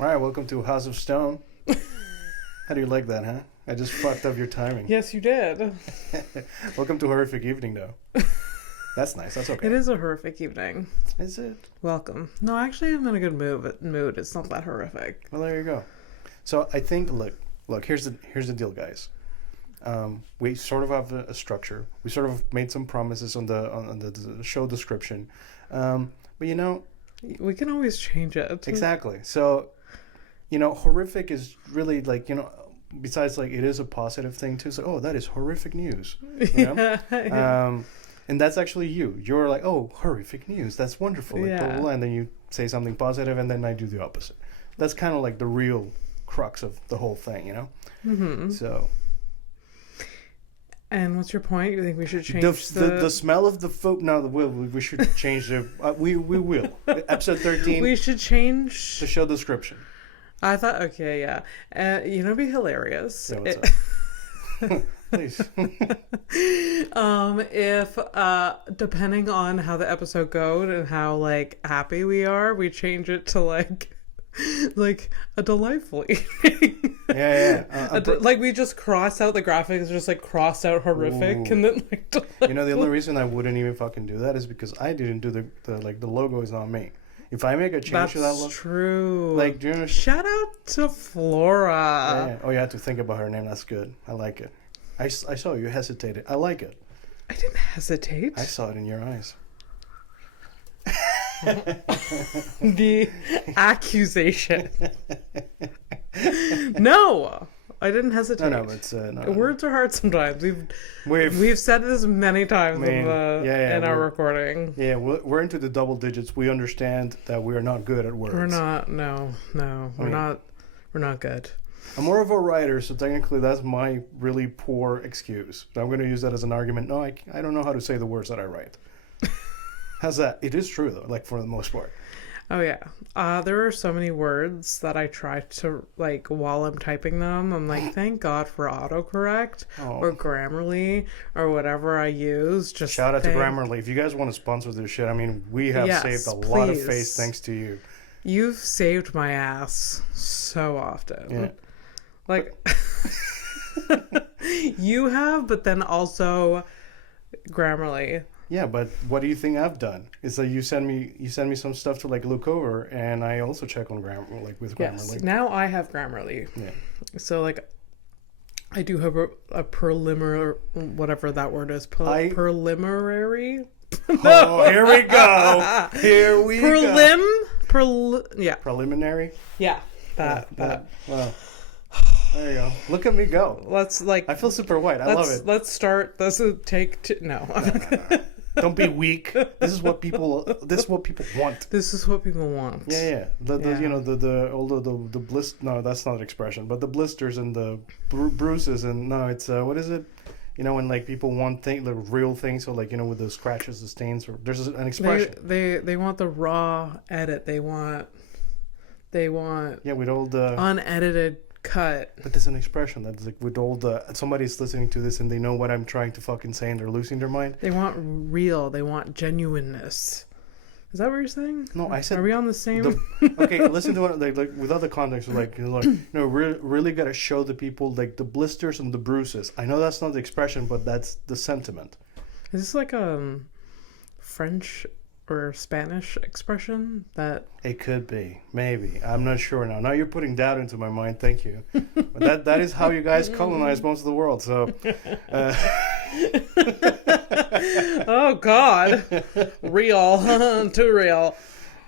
All right, welcome to House of Stone. How do you like that, huh? I just fucked up your timing. Yes, you did. Welcome to Horrific Evening, though. That's nice. That's okay. It is a horrific evening. Is it? Welcome. No, actually, I'm in a good mood. It's not that horrific. Well, there you go. So I think, look. Here's the deal, guys. We sort of have a structure. We sort of made some promises on the show description, but you know, we can always change it. Exactly. So, you know, horrific is really like, you know, besides like it is a positive thing too. So, oh, that is horrific news. You know? Yeah. And that's actually you. You're like, oh, horrific news. That's wonderful. Like, Yeah. blah, blah, blah. And then you say something positive, and then I do the opposite. That's kind of like the real crux of the whole thing, you know? Mm-hmm. So. And what's your point? You think we should change the smell of the food? No, we should change the. We will. Episode 13. We should change the show description. I thought, okay, yeah. You know, it'd be hilarious. Yeah, what's up? Please. If depending on how the episode goes and how like happy we are, we change it to like a delightful evening. Yeah. Like we just cross out the graphics, just like cross out horrific, Ooh. and then like delightful. You know, the only reason I wouldn't even fucking do that is because I didn't do the logo is not me. If I make a change to that logo, that's true. Like, do you know? Shout out to Flora. Yeah. Oh, you had to think about her name. That's good. I like it. I saw you hesitated. I like it. I didn't hesitate. I saw it in your eyes. The accusation. No, I didn't hesitate. No, it's no. Words are hard sometimes. We've said this many times in our recording. Yeah, we're into the double digits. We understand that we are not good at words. We're not. No, we're not. We're not good. I'm more of a writer, so technically that's my really poor excuse. So I'm going to use that as an argument. No, I don't know how to say the words that I write. How's that? It is true, though, like for the most part. Oh, yeah. There are so many words that I try to, like, while I'm typing them, I'm like, thank God for autocorrect or Grammarly or whatever I use. Just shout out to Grammarly. If you guys want to sponsor this shit, I mean, we have saved a lot of face thanks to you. You've saved my ass so often. Yeah. Like, you have, but then also Grammarly. Yeah, but what do you think I've done? It's like you send me some stuff to like look over, and I also check on Grammarly, like with Grammarly. Yes, now I have Grammarly. Yeah. So like, I do have a preliminary, whatever that word is, preliminary. Oh, here we go. Here we go. Preliminary. Yeah, that. Well, there you go. Look at me go. Let's like. I feel super white. I love it. Let's start. This will take no. Don't be weak. This is what people want. This is what people want. Yeah. You know the blist. No, that's not an expression. But the blisters and the bruises and no, it's what is it? You know, when like people want like real things, so like, you know, with the scratches, the stains, or there's an expression. They want the raw edit. They want. Yeah, with all the unedited cut. But there's an expression that's like with all the somebody's listening to this and they know what I'm trying to fucking say and they're losing their mind. They want real. They want genuineness. Is that what you're saying? No, I said. Are we on the same? Okay, listen to what like with other context. Like, really gotta show the people like the blisters and the bruises. I know that's not the expression, but that's the sentiment. Is this like a French or Spanish expression that it could be? Maybe. I'm not sure now. Now you're putting doubt into my mind. Thank you. But that is how you guys colonize most of the world. So. Oh God, real, too real.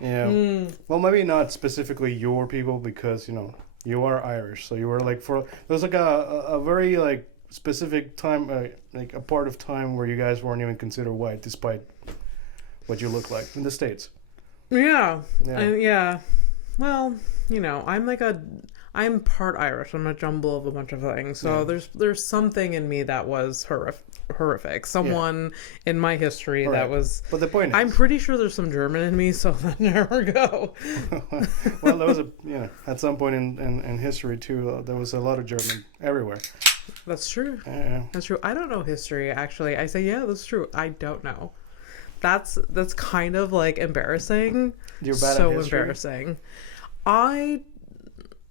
Yeah. Well, maybe not specifically your people because you know you are Irish, so you were like there's like a very like specific time, like a part of time where you guys weren't even considered white, despite what you look like in the States. Yeah. Well, you know, I'm part Irish. I'm a jumble of a bunch of things. So there's something in me that was horrific. Someone in my history that was. But the point is, I'm pretty sure there's some German in me. So there we go. Well, there was at some point in history too. There was a lot of German everywhere. That's true. Yeah. That's true. I don't know history actually. I say that's true. I don't know. That's kind of like embarrassing. You're bad so at history? Embarrassing. I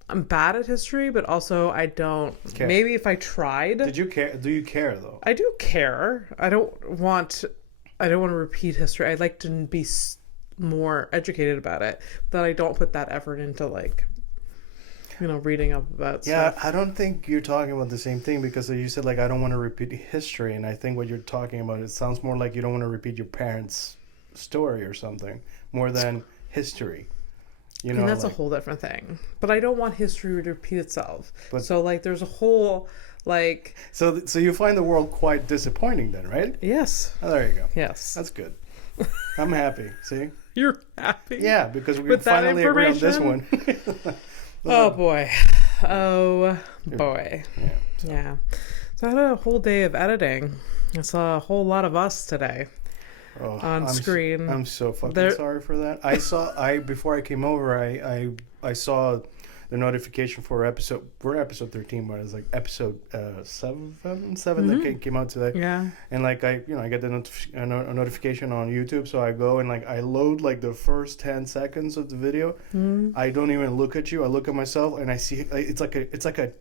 I'm bad at history, but also I don't care. Maybe if I tried. Did you care? Do you care though? I do care. I don't want to repeat history. I'd like to be more educated about it, but I don't put that effort into like, reading up about stuff. I don't think you're talking about the same thing, because you said like I don't want to repeat history, and I think what you're talking about, it sounds more like you don't want to repeat your parents' story or something more than history. And that's a whole different thing. But I don't want history to repeat itself. So like there's a whole like. So you find the world quite disappointing then, right? Yes. Oh, there you go. Yes. That's good. I'm happy. See? You're happy? Yeah, because we finally agree on this one. Oh boy. Oh boy. Yeah. So I had a whole day of editing. I saw a whole lot of us today. On screen. I'm so fucking sorry for that. Before I came over, I saw the notification for episode. We're episode 13, but it's like episode 7 that came out today. Yeah. And like I get the a notification on YouTube, so I go and like I load like the first 10 seconds of the video. I don't even look at you. I look at myself and I see it's like a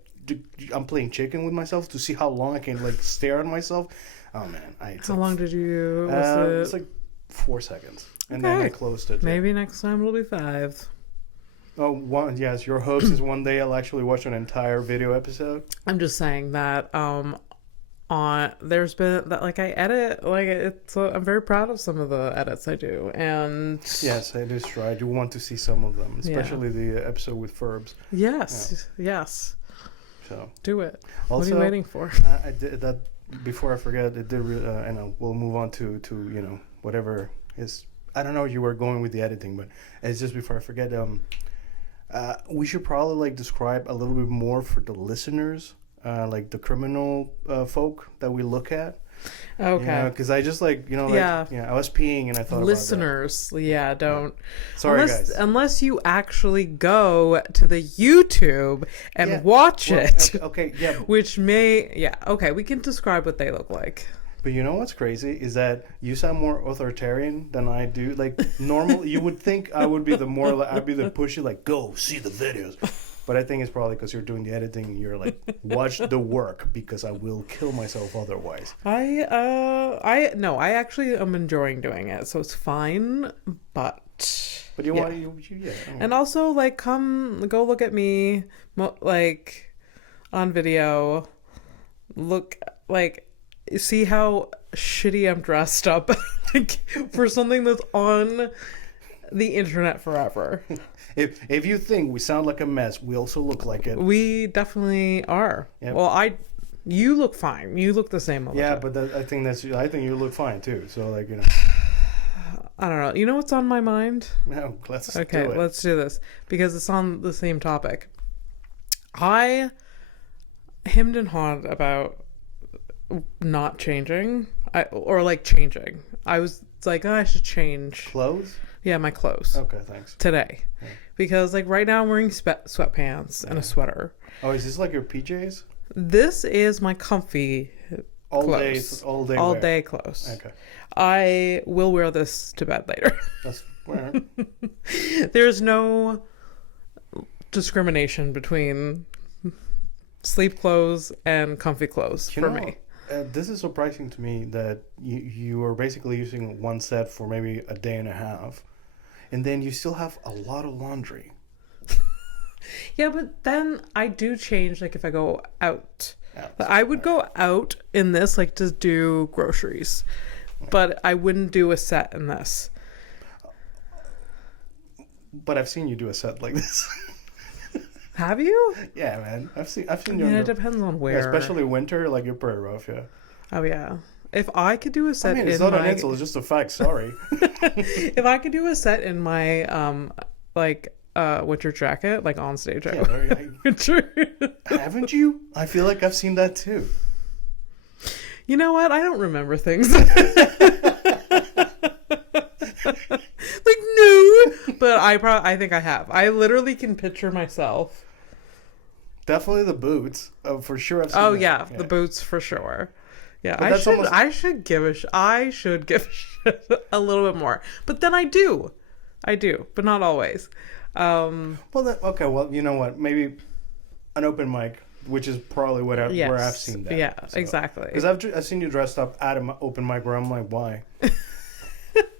I'm playing chicken with myself to see how long I can like stare at myself. Oh man! How long did you? It's like 4 seconds, and then I closed it. Maybe next time it'll be 5. Oh, one. Yes, your host is one day I'll actually watch an entire video episode. I'm just saying that there's been that like I edit I'm very proud of some of the edits I do, and yes, it is true. I do want to see some of them, especially the episode with Ferbs. Yes. So do it. Also, what are you waiting for? I did that. Before I forget, it did. And we'll move on to whatever is. I don't know where you were going with the editing, but it's just before I forget. We should probably like describe a little bit more for the listeners, like the criminal folk that we look at. Okay. Because I just I was peeing and I thought listeners, about that. Don't. Sorry, guys. Unless you actually go to the YouTube and watch it. Okay, yeah. Which okay, we can describe what they look like. But you know what's crazy is that you sound more authoritarian than I do. Like normal, you would think I would be I'd be the pushy, like go see the videos. But I think it's probably because you're doing the editing and you're like, watch the work because I will kill myself otherwise. I actually am enjoying doing it, so it's fine. But you want and also like go look at me like on video. Look like see how shitty I'm dressed up for something that's on the internet forever. If you think we sound like a mess, we also look like it. We definitely are. Yep. Well, you look fine. You look the same all the time. But I think you look fine too. So like I don't know. You know what's on my mind? No, let's do it. Let's do this because it's on the same topic. I hemmed and hawed about not changing, changing. I was like, I should change clothes. Yeah, my clothes. Okay, thanks. Today. Yeah. Because like right now I'm wearing sweatpants and a sweater. Oh, is this like your PJs? This is my comfy clothes. All day clothes. Okay. I will wear this to bed later. That's weird. There's no discrimination between sleep clothes and comfy clothes for me. This is surprising to me that you are basically using one set for maybe a day and a half, and then you still have a lot of laundry. Yeah, but then I do change, like if I go out. I would go out in this, like to do groceries, but I wouldn't do a set in this. But I've seen you do a set like this. Have you? Yeah, man. I've seen you. Yeah, it depends on where. Yeah, especially winter, like you're pretty rough, yeah. Oh yeah. If I could do a set, it's not an insult; it's just a fact. Sorry. If I could do a set in my winter jacket, like on stage, haven't you? I feel like I've seen that too. You know what? I don't remember things. Like no, but I think I have. I literally can picture myself. Definitely the boots, for sure. I've seen yeah, the boots for sure. Yeah, but I should give a shit a little bit more. But then I do, but not always. Okay, well, you know what? Maybe an open mic, which is probably where I've seen that. Yeah, so. Exactly. Because I've seen you dressed up at an open mic where I'm like, why?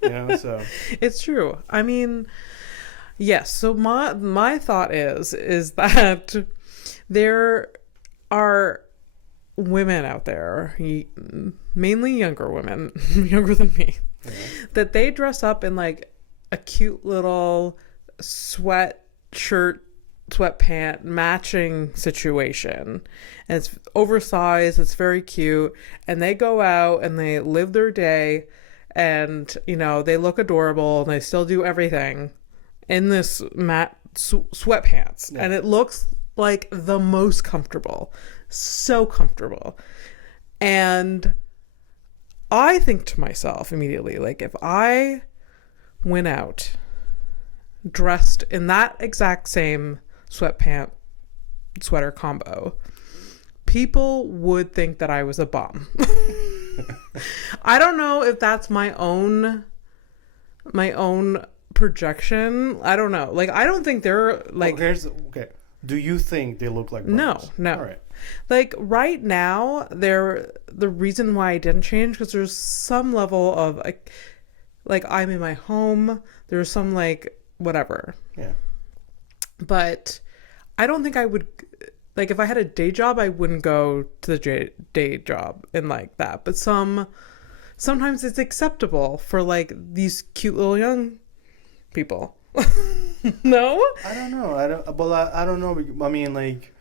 So it's true. I mean, yes. So my thought is that there are women out there, mainly younger women, younger than me, that they dress up in like a cute little sweatpant matching situation, and it's oversized, it's very cute, and they go out and they live their day, and they look adorable and they still do everything in this sweatpants, and it looks like the most comfortable, so comfortable. And I think to myself immediately, like, if I went out dressed in that exact same sweater combo, people would think that I was a bum. I don't know if that's my own projection. I don't know. Like, I don't think they're like. Okay. Do you think they look like bums? No. All right. Like, right now, the reason why I didn't change, because there's some level of like I'm in my home. There's some like whatever. Yeah. But I don't think I would, like, if I had a day job, I wouldn't go to the day job and like that. But sometimes it's acceptable for like these cute little young people. No? I don't know. I don't know. I mean, like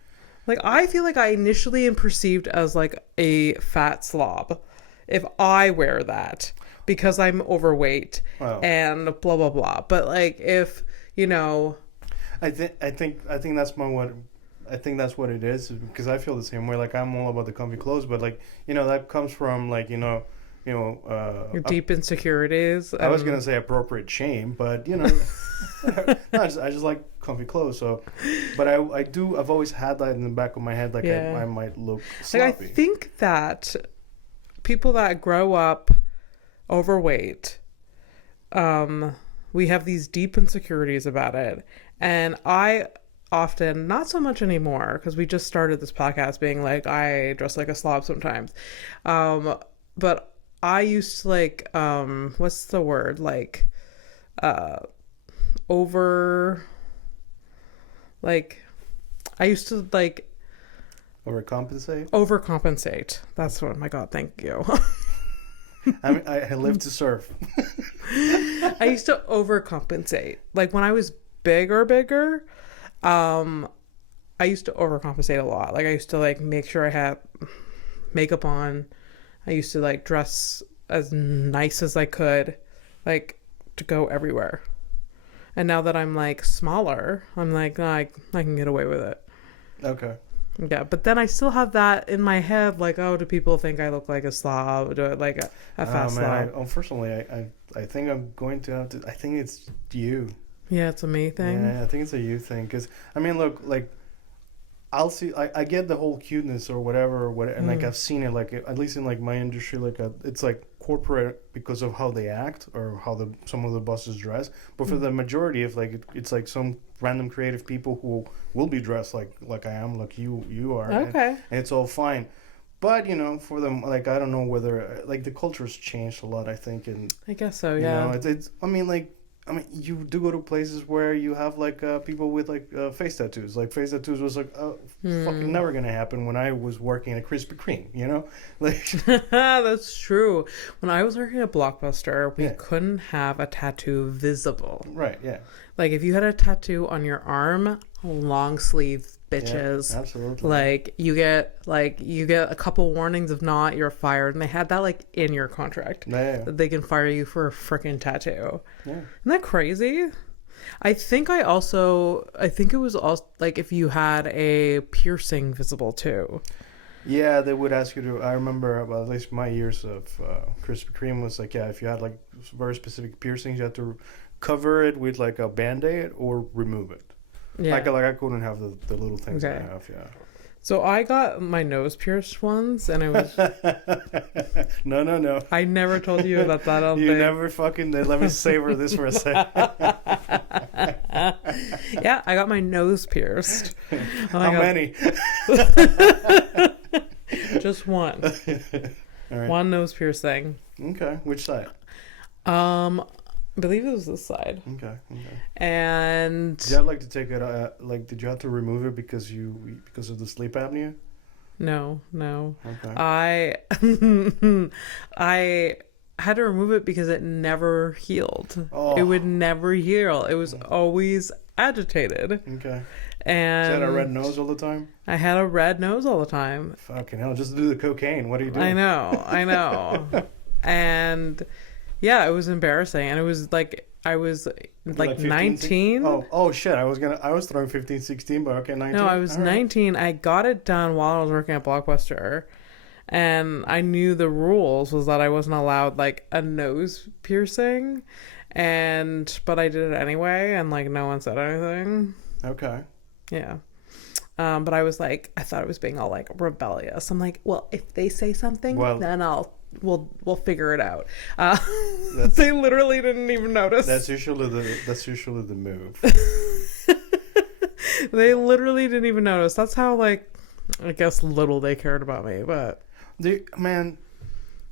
I feel like I initially am perceived as like a fat slob if I wear that because I'm overweight and blah blah blah. But like if I think that's what it is, because I feel the same way. Like, I'm all about the comfy clothes, but like that comes from like your deep insecurities. I was gonna say appropriate shame, but no, I just like comfy clothes. So, but I've always had that in the back of my head, like I might look sloppy. Like, I think that people that grow up overweight, we have these deep insecurities about it, and I often, not so much anymore, because we just started this podcast being like, I dress like a slob sometimes, but I used to like, what's the word? Like, I used to like... Overcompensate. That's what, my God, thank you. I live to serve. I used to overcompensate. Like, when I was bigger, I used to overcompensate a lot. Like, I used to like make sure I had makeup on. I used to like dress as nice as I could, like, to go everywhere. And now that I'm like smaller, I'm like, I can get away with it. Okay. Yeah, but then I still have that in my head, like, oh, do people think I look like a slob? Do I like a fat slob? Unfortunately, I think I'm going to have to. I think it's you. Yeah, it's a me thing. Yeah, I think it's a you thing. Because I mean, look, like, I'll see. I get the whole cuteness or whatever, and like I've seen it, like at least in like my industry, like it's like corporate because of how they act or how some of the bosses dress. But for the majority of like it's like some random creative people who will be dressed like I am, like you are. Okay. And it's all fine. But for them, like, I don't know whether like the culture's changed a lot, I think, and I guess so. Yeah. It's I mean, you do go to places where you have like people with like face tattoos. Like, face tattoos was like fucking never gonna happen when I was working at Krispy Kreme. Like, that's true. When I was working at Blockbuster, we couldn't have a tattoo visible. Right. Yeah. Like, if you had a tattoo on your arm, long sleeve, bitches. Yeah, absolutely. Like, you get a couple warnings. If not, you're fired. And they had that like in your contract. Yeah. That they can fire you for a freaking tattoo. Yeah. Isn't that crazy? I think it was also like if you had a piercing visible too. Yeah, they would ask you to. I remember, well, at least my years of Krispy Kreme was like, if you had like very specific piercings, you had to cover it with like a Band-Aid or remove it. Yeah. Like I couldn't have the little things that I have. Yeah. So I got my nose pierced once, and it was... No. I never told you about that, I don't You think. never fucking... Let me savor this for a second. Yeah, I got my nose pierced. How many? Just one. All right. One nose piercing. Okay. Which side? I believe it was this side. Okay. And Did you have to take it? Did you have to remove it because of the sleep apnea? No. Okay. I had to remove it because it never healed. Oh. It would never heal. It was always agitated. Okay. And So you had a red nose all the time? I had a red nose all the time. Fucking hell, just do the cocaine. What are you doing? I know. And yeah, it was embarrassing. And it was I was like 15, 19. Oh shit, I was throwing 15, 16, but okay, 19. No, I was 19. I got it done while I was working at Blockbuster. And I knew the rules was that I wasn't allowed a nose piercing. But I did it anyway, and no one said anything. Okay. Yeah. But I was I thought I was being all rebellious. I'm well, if they say something, then we'll figure it out. They literally didn't even notice. That's usually the move. They literally didn't even notice. That's how I guess little they cared about me. But man,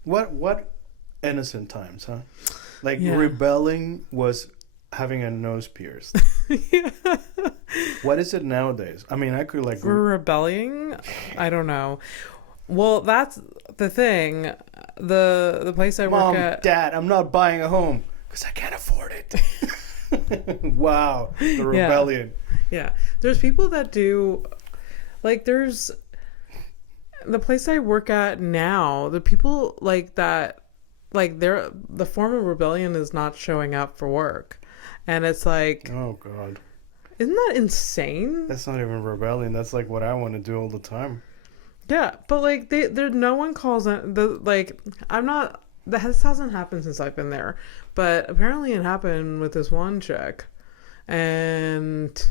what innocent times, huh? Yeah. Rebelling was having a nose pierced. Yeah. What is it nowadays? I mean, I could For rebelling, I don't know. Well, that's the thing. The place I Mom, work at... Dad, I'm not buying a home because I can't afford it. Wow, the rebellion. Yeah. There's people that do... there's... The place I work at now, the people that... they're... The form of rebellion is not showing up for work. And it's Oh, God. Isn't that insane? That's not even rebellion. That's what I want to do all the time. Yeah, but there no one calls it I'm not. This hasn't happened since I've been there, but apparently it happened with this one chick, and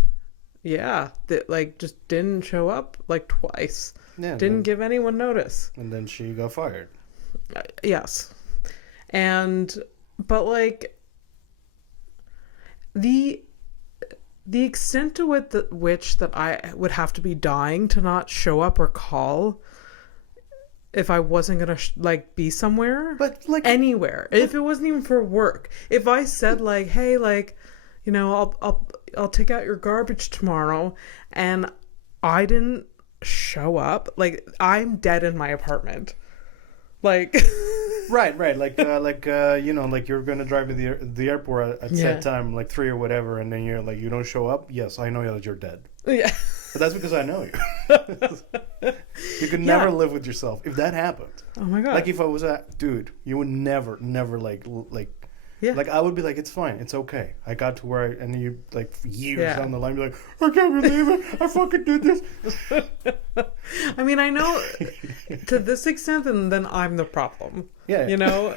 yeah, that just didn't show up twice. Yeah, didn't give anyone notice, and then she got fired. Yes, but the extent to which that I would have to be dying to not show up or call if I wasn't gonna be somewhere, but anywhere, if it wasn't even for work. If I said hey, I'll take out your garbage tomorrow, and I didn't show up, I'm dead in my apartment. Right. You're gonna drive to the airport at set time, 3 or whatever, and then you're you don't show up. Yes, I know that you're dead. Yeah. But that's because I know you. You could never live with yourself if that happened. Oh my God. If I was dude, you would never Yeah. I would be it's fine, it's okay. I got to where and you years down the line be I can't believe it. I fucking did this. I mean, I know to this extent, and then I'm the problem. Yeah.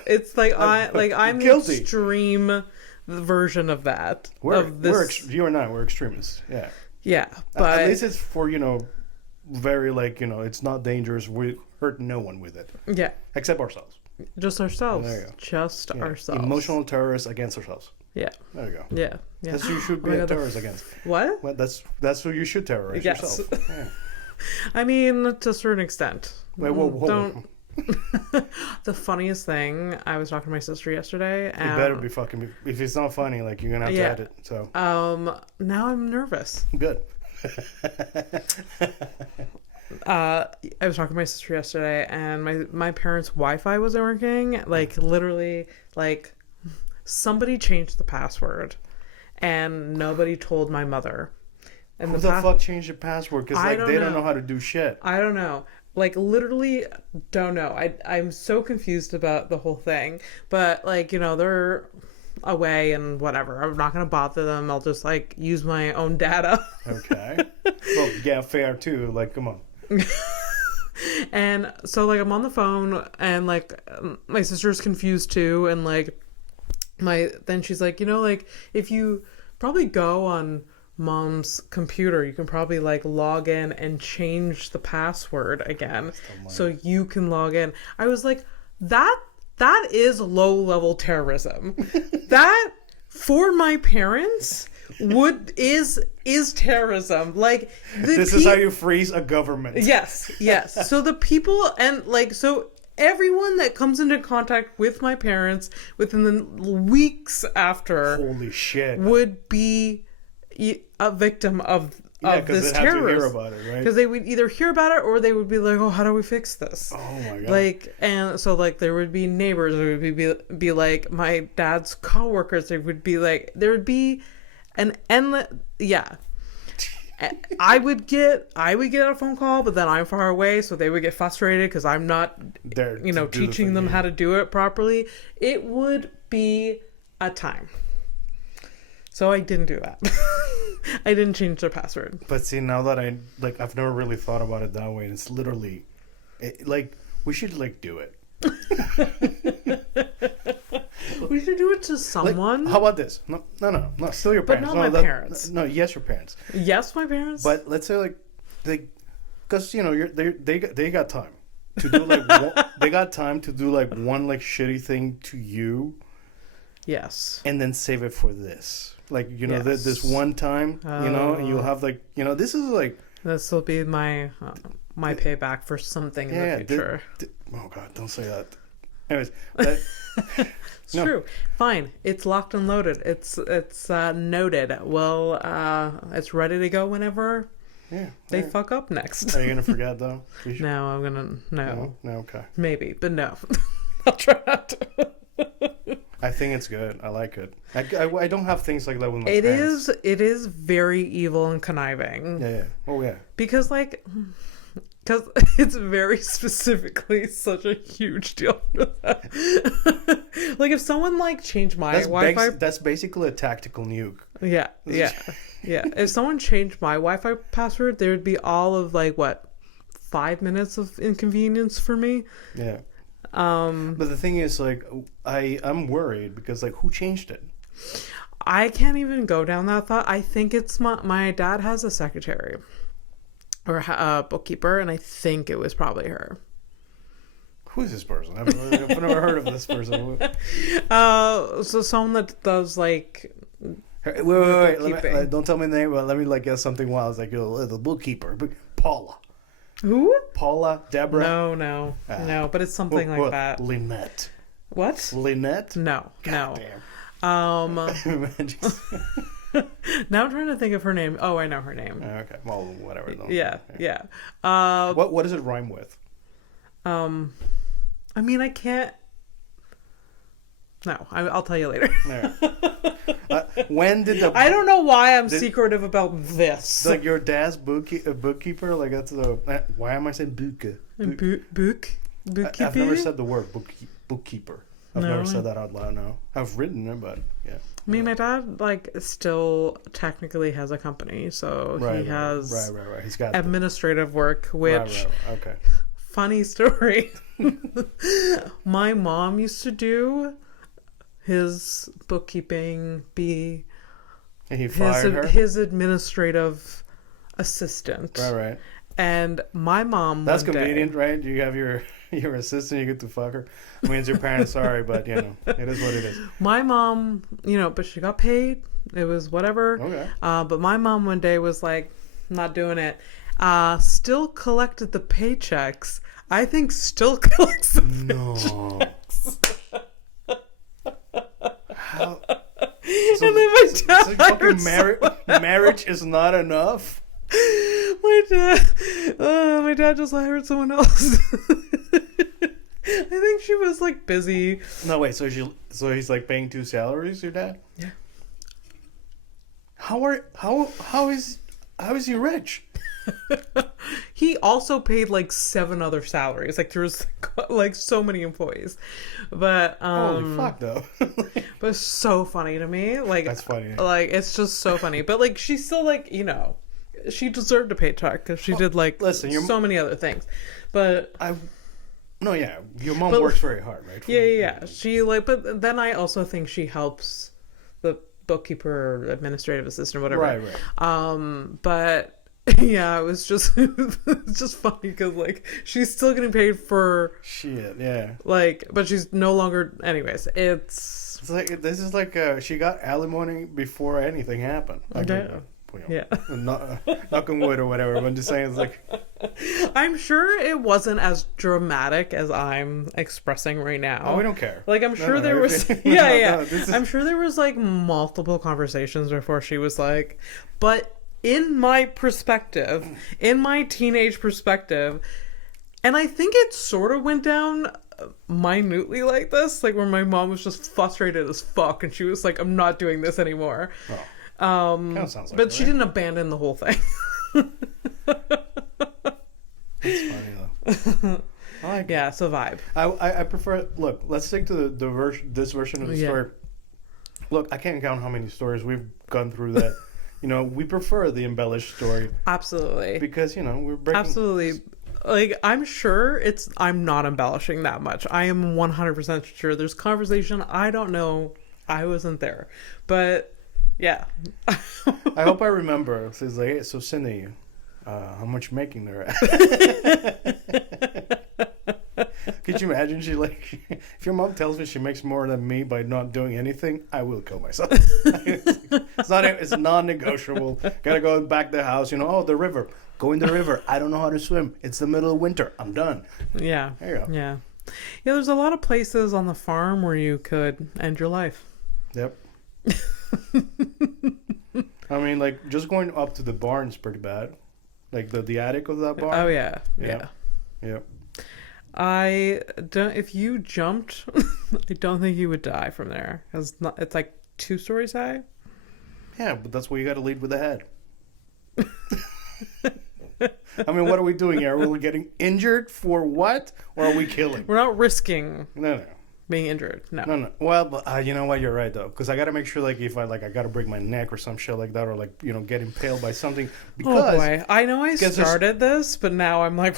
It's I'm guilty. the extreme version of that. You and I, we're extremists. Yeah. Yeah, but at least it's for very it's not dangerous. We hurt no one with it. Yeah. Except ourselves. Just ourselves. There you go. Just ourselves. Emotional terrorists against ourselves. Yeah. There you go. Yeah. That's who you should be a terrorist against. What? Well, that's who you should terrorize yourself. Yeah. I mean, to a certain extent. Wait, whoa. Don't. The funniest thing, I was talking to my sister yesterday. It better be fucking. If it's not funny, you're gonna have to edit. So. Now I'm nervous. Good. I was talking to my sister yesterday, and my parents' Wi-Fi wasn't working. Literally, somebody changed the password, and nobody told my mother. And Who the fuck changed the password? Because they don't know how to do shit. I don't know. Literally don't know. I'm so confused about the whole thing. But they're away and whatever. I'm not gonna bother them. I'll just use my own data. Okay. Well, yeah, fair too. Come on. And so I'm on the phone, and my sister's confused too, and then she's if you probably go on mom's computer, you can probably like log in and change the password again so you can log in. I was like, that is low level terrorism. That for my parents is terrorism. Like this is how you freeze a government. Yes. So the people and like so everyone that comes into contact with my parents within the weeks after, holy shit, would be a victim of this terrorism. Hear about it, right? Because they would either hear about it or they would be like, "Oh, how do we fix this?" Oh my god! Like, and so like there would be neighbors. There would be like my dad's coworkers. There would be an endless I would get a phone call, but then I'm far away, so they would get frustrated because I'm not there, teaching them how to do it properly. It would be a time. So I didn't do that. I didn't change their password. But see, now that I've never really thought about it that way. It's literally, we should do it. We should do it to someone. How about this? No. Still your parents. But not my parents. No, yes, your parents. Yes, my parents. But let's say because they got time to do they got time to do one shitty thing to you. Yes. And then save it for this. Yes. This one time, and you'll have this is this will be my payback for something in the future. Oh God, don't say that. Anyways, it's true. Fine, it's locked and loaded. It's noted. Well, it's ready to go whenever they fuck up next. Are you gonna forget though? No, I'm gonna no. Okay. Maybe, but no. I'll try not to. I think it's good. I like it. I don't have things like that with my parents. It is very evil and conniving. Yeah. Oh yeah. Because it's very specifically such a huge deal for that. If someone changed my Wi-Fi, that's basically a tactical nuke. Yeah. If someone changed my Wi-Fi password, there would be all of 5 minutes of inconvenience for me. Yeah. But the thing is, I'm worried because who changed it? I can't even go down that thought. I think it's my dad has a secretary. Or a bookkeeper, and I think it was probably her. Who is this person? I've never heard of this person. So someone that does Wait. Don't tell me the name. But let me guess something wild. It's the bookkeeper, Paula. Who? Paula, Deborah. No. But it's something like that. Lynette. What? Lynette? No. God Damn. Now I'm trying to think of her name. Oh, I know her name. Okay. Well, whatever. Yeah. What does it rhyme with? I mean, I can't. No, I'll tell you later. When did the? I don't know why I'm secretive about this. Your dad's bookkeeper. That's the. Why am I saying bookkeeper? Bookkeeper. I've never said the word bookkeeper. I've never said that out loud. No, I've written it, but yeah. I mean, my dad still technically has a company, so he has right. He's got administrative work, which okay. Funny story. My mom used to do his bookkeeping, be and he fired her? His administrative assistant. Right. And my mom. That's convenient, right? You have your assistant, you get to fuck her. I mean, it's your parents, sorry, but it is what it is. My mom, but she got paid. It was whatever. Okay. But my mom one day was like, not doing it. Still collected the paychecks. I think still collects the paychecks. How? And then my dad fucking marriage is not enough. My dad just hired someone else. I think she was busy. No, wait. So he's paying 2 salaries, your dad? Yeah. How is he rich? He also paid 7 other salaries. There was so many employees, but holy fuck though. But it's so funny to me. That's funny. It's just so funny. But she's still she deserved a paycheck because she did so many other things. But your mom works very hard, right? Yeah. She but then I also think she helps bookkeeper, administrative assistant, whatever. Right. But yeah, it was just it's just funny because like she's still getting paid for shit. Yeah. Like, but she's no longer. Anyways, it's like this is like she got alimony before anything happened. Yeah. Knock on wood or whatever. But I'm just saying, it's like, I'm sure it wasn't as dramatic as I'm expressing right now. Oh, we don't care. Like, I'm sure there was, I'm sure there was like multiple conversations before she was like, but in my perspective, in my teenage perspective, and I think it sort of went down minutely like this, like where my mom was just frustrated as fuck, and she was like, "I'm not doing this anymore." Oh. Kind of sounds like but she didn't abandon the whole thing. It's funny though. Yeah, it's a vibe. I prefer. Look, let's stick to this version of the story. Look, I can't count how many stories we've gone through that. We prefer the embellished story. Absolutely. Because we're breaking. Absolutely. Like, I'm sure I'm not embellishing that much. I am 100% sure there's conversation I don't know. I wasn't there, but. Yeah. I hope I remember. So it's like, hey, so Cindy, how much making they're at? Could you imagine? If your mom tells me she makes more than me by not doing anything, I will kill myself. It's non-negotiable. Gotta go back to the house. Oh, the river. Go in the river. I don't know how to swim. It's the middle of winter. I'm done. Yeah. There you go. Yeah. Yeah. There's a lot of places on the farm where you could end your life. Yep. I mean, like, just going up to the barn is pretty bad. Like the attic of that barn. Oh yeah. I don't. If you jumped, I don't think you would die from there. It's like 2 stories high. Yeah, but that's why you got to lead with the head. I mean, what are we doing here? Are we getting injured for what? Or are we killing? We're not risking. No. Being injured. No. Well, but you know what? You're right though, because I got to make sure, like, if I got to break my neck or some shit like that, or like get impaled by something. Because, oh boy, I know I started this, but now I'm like.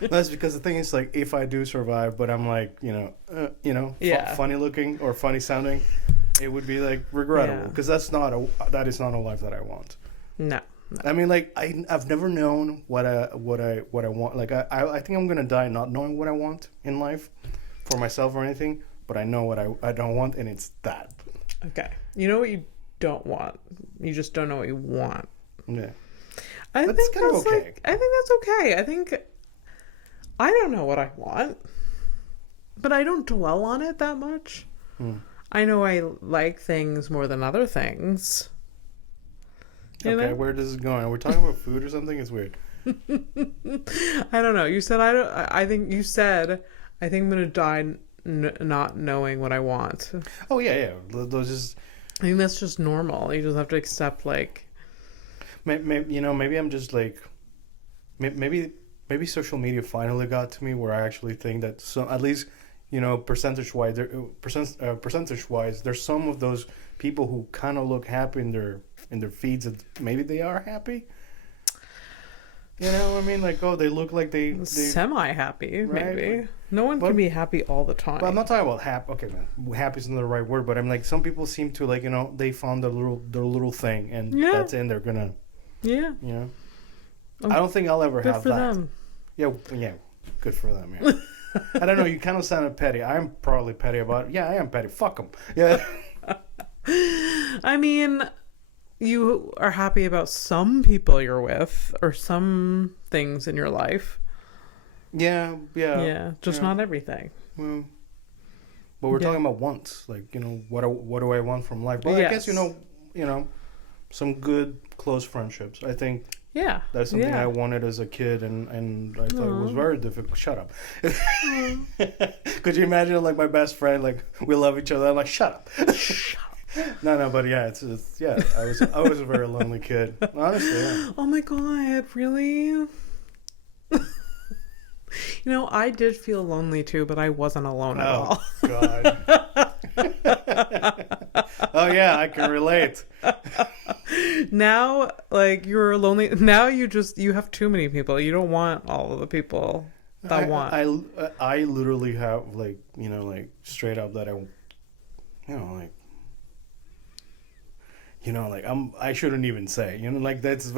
That's because the thing is, like, if I do survive, but I'm like, funny looking or funny sounding, it would be like regrettable, because that is not a life that I want. No. I mean, like, I've never known what I want. Like, I think I'm gonna die not knowing what I want in life for myself or anything. But I know what I don't want, and it's that. Okay, you know what you don't want. You just don't know what you want. Yeah, I think that's okay. I think that's okay. I don't know what I want, but I don't dwell on it that much. I know I like things more than other things. Okay, where does it go? Are we talking about food or something? It's weird. I don't know. You said I think you said I think I'm gonna die not knowing what I want. Oh yeah. Those just. I think that's just normal. You just have to accept, like. Maybe I'm just like. Maybe social media finally got to me where I actually think that at least percentage wise, there's some of those people who kind of look happy in their feeds, and maybe they are happy. I mean, like, oh, they look like they semi-happy, right? Maybe. No one can be happy all the time. But I'm not talking about happy. Okay, man, happy isn't the right word, but I'm like, some people seem to, like, they found their little thing, and that's it, and they're gonna. Yeah. I don't think I'll ever good have for that. Them. Yeah, good for them. Yeah. I don't know. You kind of sounded petty. I'm probably petty about it. Yeah, I am petty. Fuck them. Yeah. I mean, you are happy about some people you're with or some things in your life. Yeah. Just not everything. Well, but we're talking about wants. Like, what do I want from life? Well, yes. I guess, some good close friendships. I think. Yeah. That's something I wanted as a kid, and I thought it was very difficult. Shut up. Could you imagine, like, my best friend, like, we love each other. I'm like, shut up. No, but yeah, it's I was a very lonely kid. Honestly, yeah. Oh my God, really? I did feel lonely too, but I wasn't alone at all. Oh God. Oh yeah, I can relate. Now, like, you're lonely. Now you have too many people. You don't want all of the people that want. I literally have, like, like, straight up that you know, like, like I shouldn't even say, like that's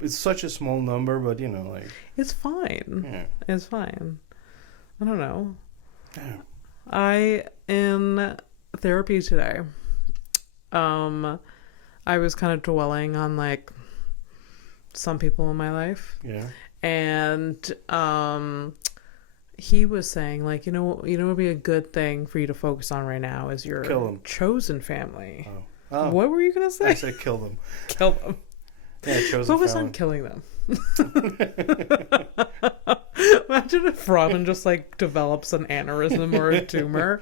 it's such a small number, but like it's fine. Yeah. It's fine. I don't know. Yeah. I in therapy today. I was kind of dwelling on like some people in my life. Yeah. And he was saying like, would be a good thing for you to focus on right now is your chosen family. Oh. What were you gonna say? I said kill them. Kill them. Yeah, chosen focus family. on killing them. Imagine if Robin just like develops an aneurysm or a tumor.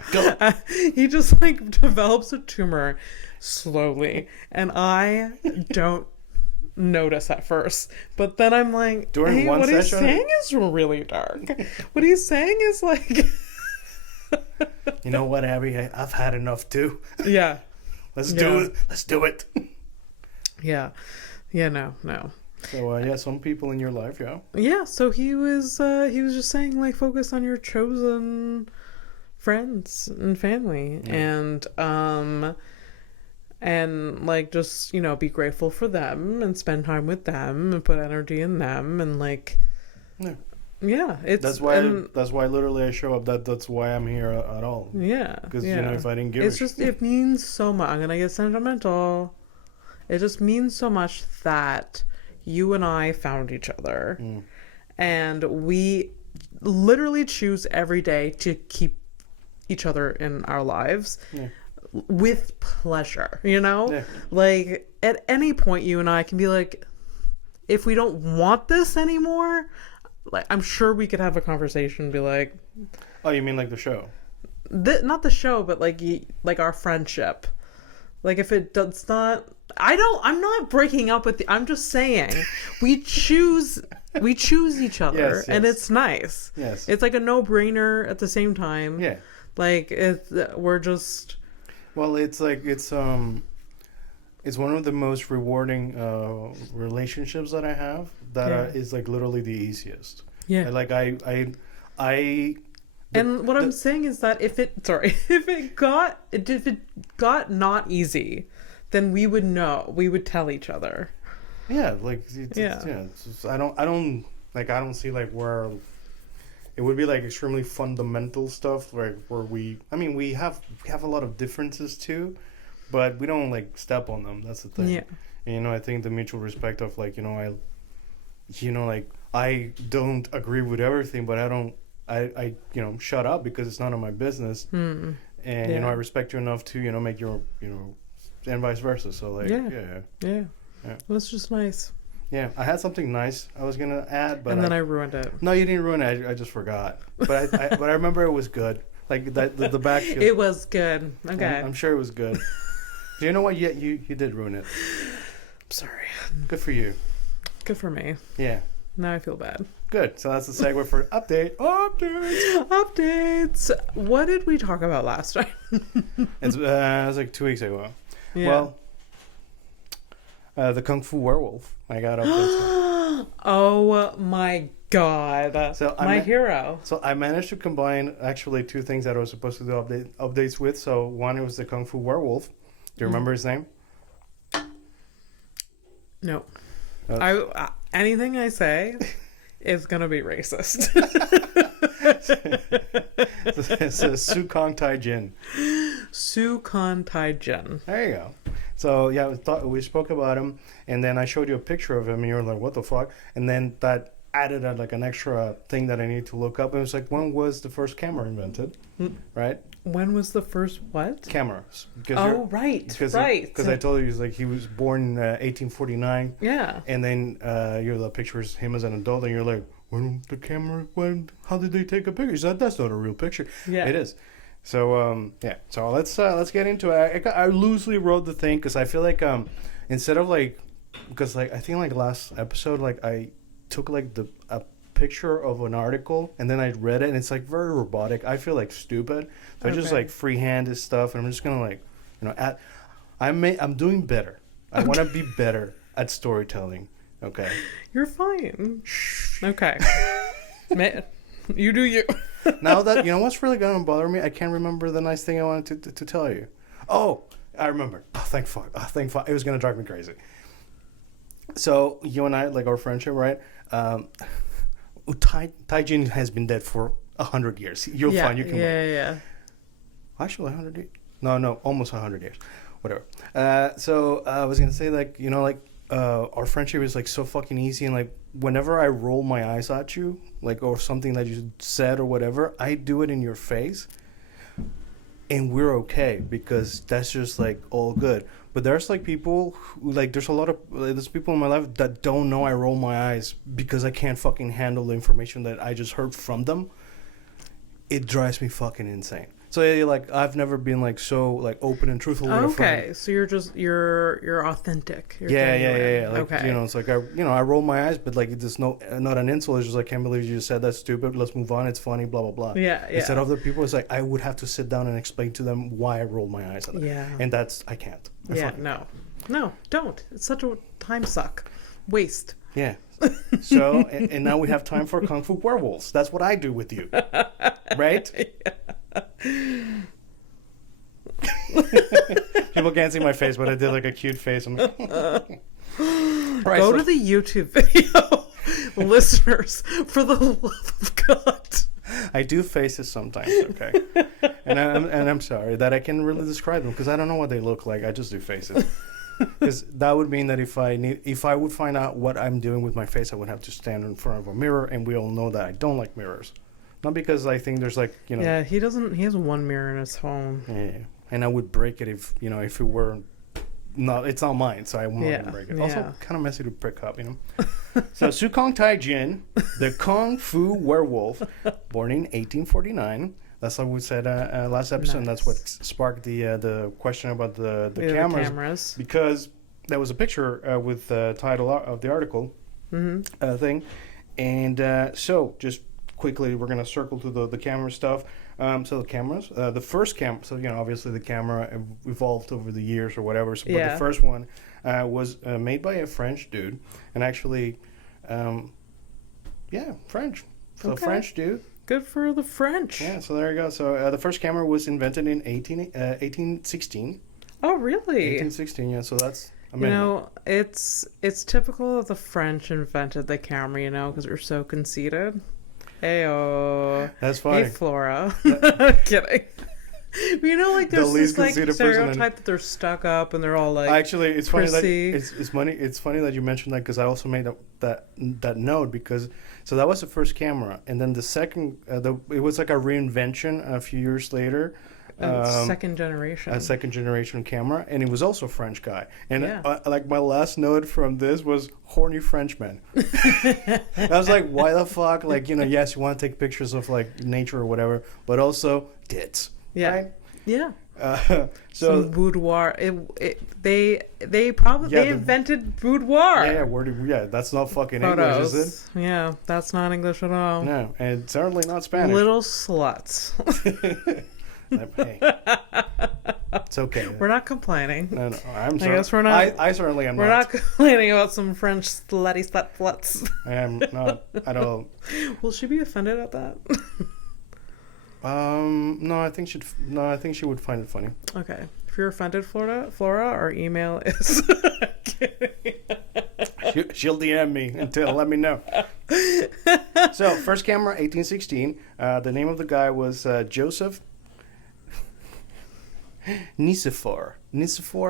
He just like develops a tumor slowly, and I don't notice at first, but then I'm like, during hey, one what session, he's saying is really dark. What he's saying is like, you know what, Abby? I've had enough too. Yeah. Let's do it. Let's do it. Yeah. Yeah. No. So some people in your life, yeah. Yeah. So he was just saying like focus on your chosen friends and family, and like just be grateful for them and spend time with them and put energy in them and like that's why literally I show up. That's why I'm here at all. Yeah, because if I didn't give it means so much. I'm gonna get sentimental. It just means so much that you and I found each other, and we literally choose every day to keep each other in our lives. Yeah. With pleasure, like at any point you and I can be like, if we don't want this anymore, like I'm sure we could have a conversation and be like, oh, you mean like the show? Not the show, but like our friendship. Like if it does not, I'm not breaking up with I'm just saying we choose each other. Yes. And it's nice. Yes, it's like a no-brainer at the same time. Yeah, like we're just. Well, it's like it's one of the most rewarding relationships that I have. That is like literally the easiest. Yeah. Like I. And what I'm saying is that if it got not easy, then we would know. We would tell each other. Yeah, like I don't see like where. It would be like extremely fundamental stuff, like where we have a lot of differences too, but we don't like step on them. That's the thing. Yeah. And, I think the mutual respect of like I don't agree with everything, but I shut up because it's none of my business. Mm. And I respect you enough to make your and vice versa. So like yeah. Well, it's just nice. Yeah, I had something nice I was gonna add, but then I ruined it. No, you didn't ruin it. I just forgot. But I remember it was good. Like that the back. It was good. Okay. I'm sure it was good. Do you know what? Yeah, you did ruin it. I'm sorry. Good for you. Good for me. Yeah. Now I feel bad. Good. So that's the segue for updates. What did we talk about last time? It was like 2 weeks ago. Yeah. Well, the Kung Fu Werewolf. I got updates. Oh my god! So my hero. So I managed to combine actually two things that I was supposed to do updates with. So one, it was the Kung Fu Werewolf. Do you remember his name? No. Anything I say is gonna be racist. It's Su Kin Tai Djin. Su Kin Tai Djin. There you go. So yeah, we spoke about him, and then I showed you a picture of him, and you were like, "What the fuck?" And then that added like an extra thing that I need to look up. And it was like, when was the first camera invented? Right? When was the first what? Cameras. Right. Because I told you he was born in 1849. Yeah. And then the pictures him as an adult, and you're like, how did they take a picture? He said, that's not a real picture. Yeah. It is. So so let's get into it. I loosely wrote the thing because I feel like instead of because I think like last episode I took like a picture of an article and then I read it and it's like very robotic. I feel like stupid, so I just like freehand this stuff and I'm just gonna I'm doing better. I want to be better at storytelling. Okay. You're fine. Shh. Okay. Man, you do you. Now that what's really gonna bother me, I can't remember the nice thing I wanted to tell you. Oh, I remember. Oh, thank fuck. Oh, thank fuck. It was going to drive me crazy. So, you and I, like our friendship, right? Tai Djin has been dead for 100 years. You'll find you can. Yeah. Actually, 100 years? No, almost 100 years. Whatever. So, I was going to say, like, you know, like, our friendship is, like, so fucking easy. And, like, whenever I roll my eyes at you, like, or something that you said or whatever, I do it in your face. And we're okay because that's just, like, all good. But there's, like, people who, like, there's people in my life that don't know I roll my eyes because I can't fucking handle the information that I just heard from them. It drives me fucking insane. So, yeah, like, I've never been, like, so, like, open and truthful with a friend. Okay, so you're authentic. You're Yeah. Like, okay. you know, it's like, I roll my eyes, but, like, it's not an insult. It's just like, I can't believe you just said that's stupid. Let's move on. It's funny, blah, blah, blah. Yeah. Instead of other people, it's like, I would have to sit down and explain to them why I roll my eyes at them. Yeah. And I can't. No, don't. It's such a time suck. Waste. Yeah. So, and now we have time for Kung Fu Werewolves. That's what I do with you. Right? People can't see my face, but I did like a cute face. I'm like, right, Go to the YouTube video, listeners, for the love of God. I do faces sometimes, okay? And I'm sorry that I can't really describe them because I don't know what they look like. I just do faces. Because that would mean that if I would find out what I'm doing with my face, I would have to stand in front of a mirror, and we all know that I don't like mirrors. Not because I think there's like, you know. Yeah, he doesn't. He has one mirror in his home. Yeah, and I would break it if it were. No, it's not mine, so I won't break it. Also, kind of messy to pick up, you know. So, Su Kin Tai Djin, the Kung Fu werewolf, born in 1849. That's like we said last episode. And that's what sparked the question about the cameras. Because there was a picture with the title of the article thing. And so, just quickly, we're going to circle to the camera stuff. So the cameras, the first camera, so, obviously the camera evolved over the years or whatever. So, but the first one was made by a French dude. And actually, French. So French dude. Good for the French. Yeah, so there you go. So the first camera was invented in 1816. Oh, really? 1816, yeah. So that's amazing. It's typical that the French invented the camera, because they're so conceited. Heyo. That's funny. Hey, Flora. Kidding. There's this like stereotype that they're stuck up and they're all like. Actually, it's funny that it's funny that you mentioned that because I also made that note because that was the first camera, and then the second it was like a reinvention a few years later. Second generation. A second generation camera, and it was also a French guy. And like my last note from this was horny Frenchman. I was like, why the fuck? Like, yes, you want to take pictures of like nature or whatever, but also tits. Yeah. Right? Yeah. So some boudoir. They invented boudoir. Yeah, that's not fucking Photos. English, is it? Yeah, that's not English at all. No, and certainly not Spanish. Little sluts. Hey, it's okay. We're not complaining. No, I'm sorry. I guess we're not. I certainly am not. We're not complaining about some French slutty sluts. I am not at all. Will she be offended at that? No, I think she would find it funny. Okay. If you're offended, Flora, our email is. She'll DM me until let me know. So, first camera, 1816. The name of the guy was Joseph Joseph Nicephore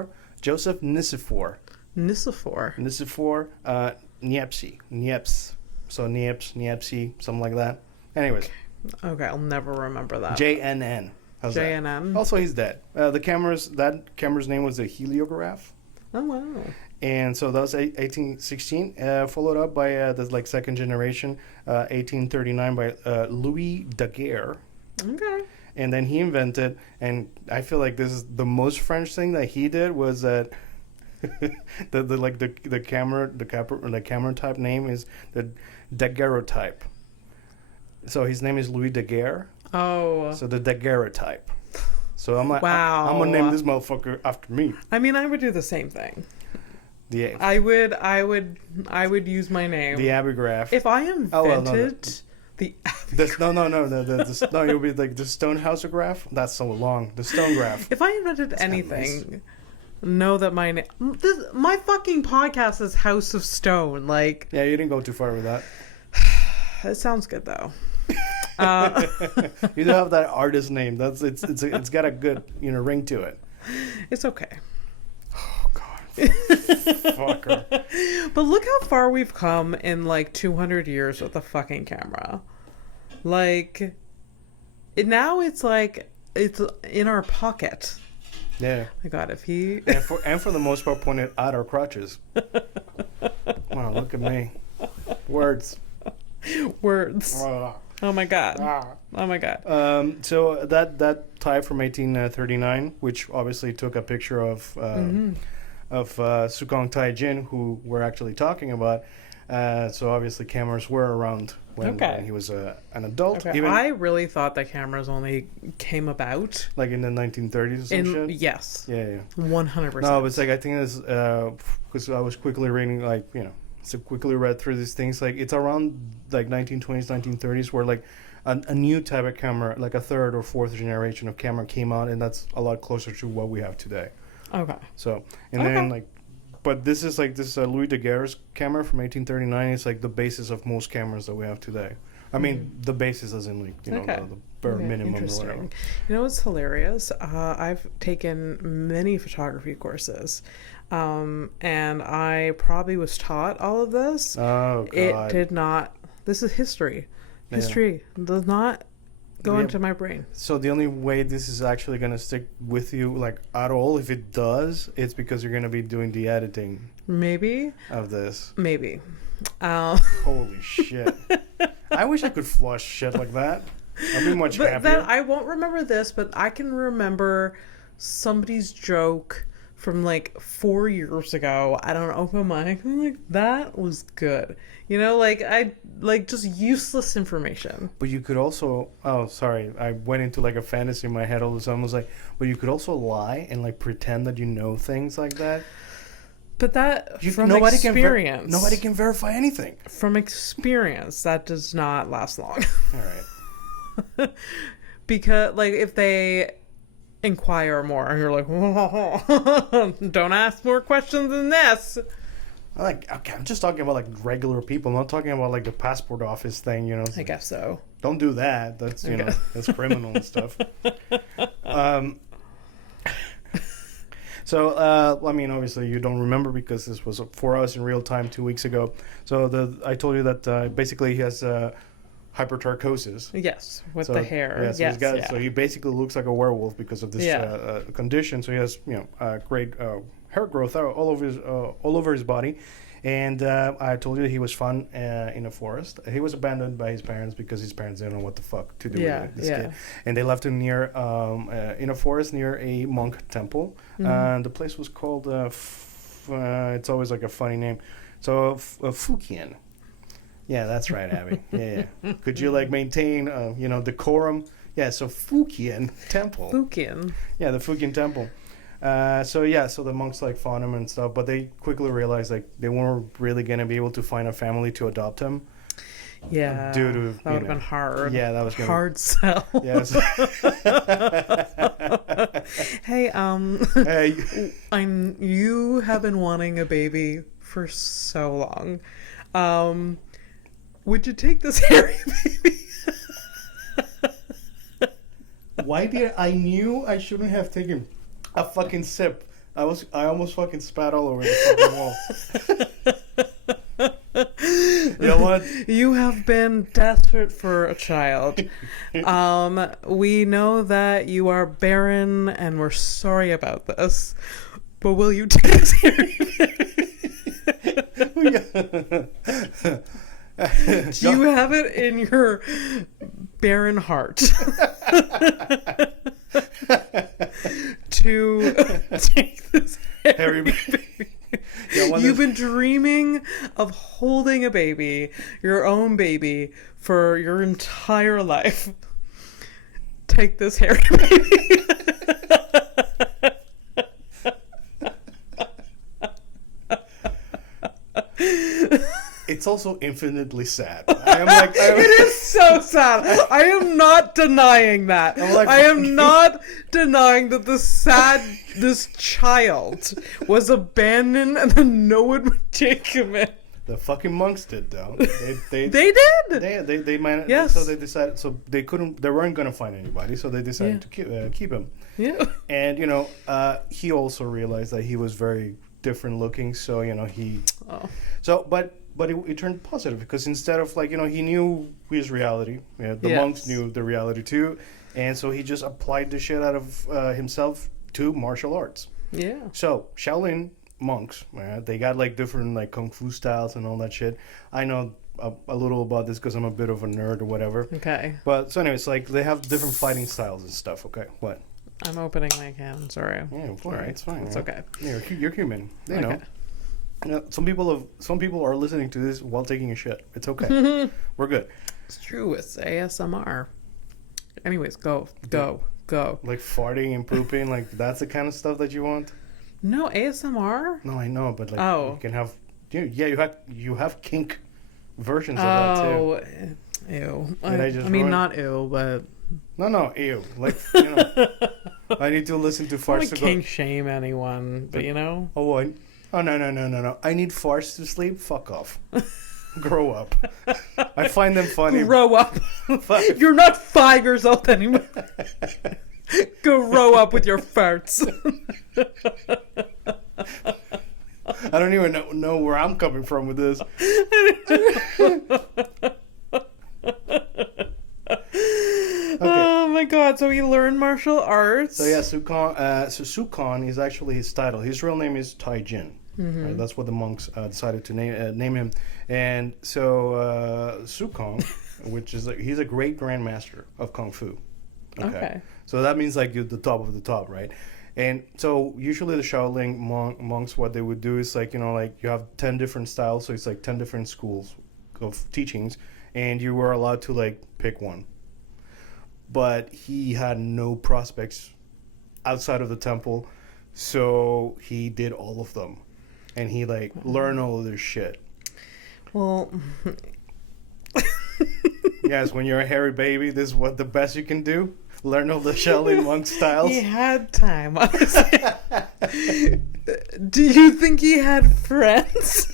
Niepce. So Niepce, something like that. Anyways. Okay, I'll never remember that. JNN. JNN. Also, he's dead. That camera's name was the heliograph. Oh, wow. And so that was 1816, followed up by the second generation, 1839 by Louis Daguerre. Okay. And then he invented, and I feel like this is the most French thing that he did was that the camera type name is the daguerreotype. So his name is Louis Daguerre. Oh. So the daguerreotype. So I'm like, wow. I'm gonna name this motherfucker after me. I mean, I would do the same thing. I would use my name. The Abigraph. If I invented The You'll be like the Stonehouse graph. That's so long. The Stone graph. If I invented anything, know that my fucking podcast is House of Stone. Like, yeah, you didn't go too far with that. It sounds good though. You do have that artist name. It's got a good ring to it. It's okay. Oh God, fucker. But look how far we've come in like 200 years with the fucking camera. Like, now it's like it's in our pocket. Yeah. My God, if he and for the most part pointed at our crotches. Wow, look at me. Words. Oh my God. Oh my God. So that tie from 1839, which obviously took a picture of Su Kin Tai Djin, who we're actually talking about. So obviously cameras were around when he was an adult. Okay. I really thought that cameras only came about like in the 1930s or some shit. Yes. Yeah. 100%. No, it's like I think it's because I was quickly reading so quickly read through these things. Like it's around like 1920s, 1930s, where like a new type of camera, like a third or fourth generation of camera came out, and that's a lot closer to what we have today. Okay. So then but this is a Louis Daguerre's camera from 1839. It's like the basis of most cameras that we have today. I mean, the basis as in like the bare minimum or whatever. You know what's hilarious? I've taken many photography courses. And I probably was taught all of this. Oh, God. It did not. This is history. History does not go into my brain. So the only way this is actually going to stick with you, like, at all, if it does, it's because you're going to be doing the editing. Maybe. Of this. Maybe. Holy shit. I wish I could flush shit like that. I'd be much happier. Then I won't remember this, but I can remember somebody's joke from like 4 years ago. I don't open mic. I'm like, that was good. Like just useless information. But you could also, I went into like a fantasy in my head all of a sudden. I was like, but you could also lie and like pretend that you know things like that. But nobody can verify anything. From experience, that does not last long. All right. Because like if they inquire more and you're like, whoa, don't ask more questions than this. I'm just talking about like regular people. I'm not talking about like the passport office thing, I guess so. Don't do that. That's that's criminal and stuff. So I mean, obviously you don't remember because this was for us in real time 2 weeks ago. So I told you that basically he has hypertrichosis. Yes, with the hair. So he basically looks like a werewolf because of this condition. So he has great hair growth all over his body. And I told you he was found in a forest. He was abandoned by his parents because his parents didn't know what the fuck to do with this kid. And they left him near in a forest near a monk temple. And the place was called it's always like a funny name. So Fukian. Yeah, that's right, Abby. Yeah. Could you like maintain decorum? Yeah, so Fukian temple. Fukian. Yeah, the Fukian temple. So the monks like found him and stuff, but they quickly realized like they weren't really gonna be able to find a family to adopt him. Yeah, due to that would have been hard. Yeah, that was gonna hard sell. Yes. Hey, you have been wanting a baby for so long. Would you take this hairy baby? Why did I knew I shouldn't have taken a fucking sip. I almost fucking spat all over the fucking wall. You know what? You have been desperate for a child. We know that you are barren and we're sorry about this. But will you take this hairy baby? Do you have it in your barren heart to take this hairy baby? You've been dreaming of holding a baby, your own baby, for your entire life. Take this hairy baby. it's also infinitely sad. I am like, it is so sad. I am not denying that. Like, I am not denying that this child was abandoned and then no one would take him in. The fucking monks did though. They did. They managed. Yes. So they decided. So they weren't gonna find anybody. So they decided to keep him. Yeah. And he also realized that he was very different looking. So he. Oh. So but it turned positive because instead of he knew his reality. Yeah, the monks knew the reality too, and so he just applied the shit out of himself to martial arts. Yeah. So Shaolin monks, they got different kung fu styles and all that shit. I know a little about this because I'm a bit of a nerd or whatever. Okay. But so anyways, they have different fighting styles and stuff. Okay, what? I'm opening my can. Sorry. Yeah, all right, it's fine. It's okay. Yeah, you're human. They know. Some people are listening to this while taking a shit. It's okay. We're good. It's true. It's ASMR. Anyways, go. Like farting and pooping, that's the kind of stuff that you want. No, ASMR? No, I know, but you can have you have kink versions of that too. Ew. I mean not ew, but no, ew. I need to listen to farts to kink shame anyone, but Oh no. I need farts to sleep? Fuck off. Grow up. I find them funny. Grow up. You're not 5 years old anymore. Grow up with your farts. I don't even know where I'm coming from with this. Okay. Oh my god, so he learned martial arts. So yeah, Su Kin is actually his title. His real name is Tai Djin. Right? That's what the monks decided to name him. And so Su Kin, which is he's a great grandmaster of Kung Fu. Okay. So that means you're the top of the top, right? And so usually the Shaolin monks, what they would do is you have 10 different styles, so it's 10 different schools of teachings, and you were allowed to pick one. But he had no prospects outside of the temple, so he did all of them, and he learned all of this shit. Well, yes, when you're a hairy baby, this is what the best you can do. Learn all the Shaolin monk styles. He had time, honestly. Do you think he had friends?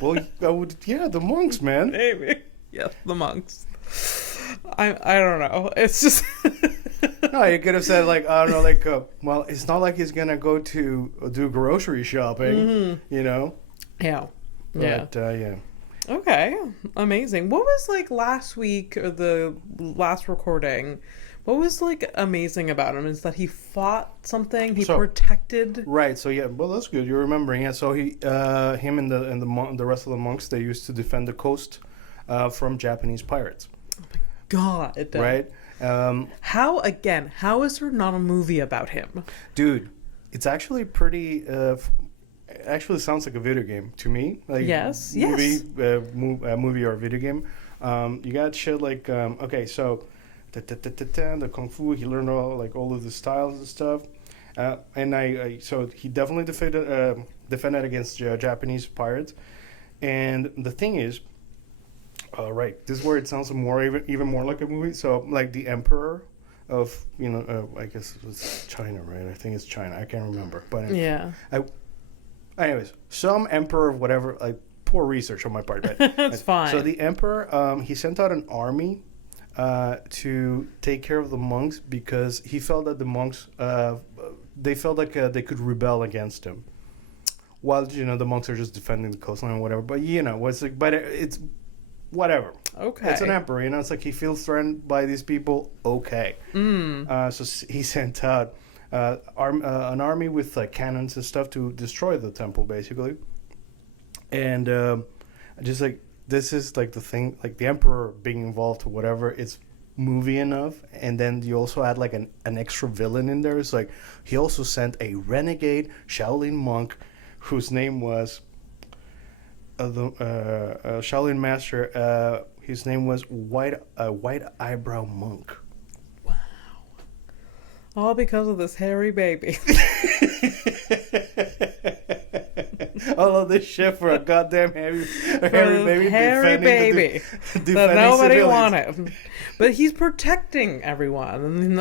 Well, the monks, man. Maybe. Yes, the monks. I don't know. It's just... No, you could have said, I don't know, well, it's not like he's going to go to do grocery shopping, Yeah. But, yeah. Okay. Amazing. What was, last week, or the last recording... What was amazing about him is that he fought something. He protected. Right. So yeah. Well, that's good. You're remembering. Yeah. So him and the rest of the monks, they used to defend the coast from Japanese pirates. Oh my god. Right. How is there not a movie about him? Dude, it's actually pretty. Actually, sounds like a video game to me. Yes. Movie or video game. You got shit okay, so. The kung fu, he learned all of the styles and stuff, and so he definitely defended against Japanese pirates. And the thing is, right, this is where it sounds even more like a movie. So the emperor of I guess it was China, right? I think it's China. I can't remember, but yeah. Anyways, some emperor of whatever. Poor research on my part. Right? That's fine. So the emperor, he sent out an army. To take care of the monks because he felt that the monks they felt like they could rebel against him, while the monks are just defending the coastline or whatever. But it's whatever. Okay, it's an emperor. It's he feels threatened by these people. Okay, so he sent out an army with cannons and stuff to destroy the temple, basically, and just this is the thing, the emperor being involved or whatever, it's movie enough. And then you also add an extra villain in there. It's he also sent a renegade Shaolin monk whose name was the Shaolin master. His name was White Eyebrow Monk. Wow. All because of this hairy baby. all of this shit for a goddamn hairy baby. Hairy baby that nobody wanted. But he's protecting everyone.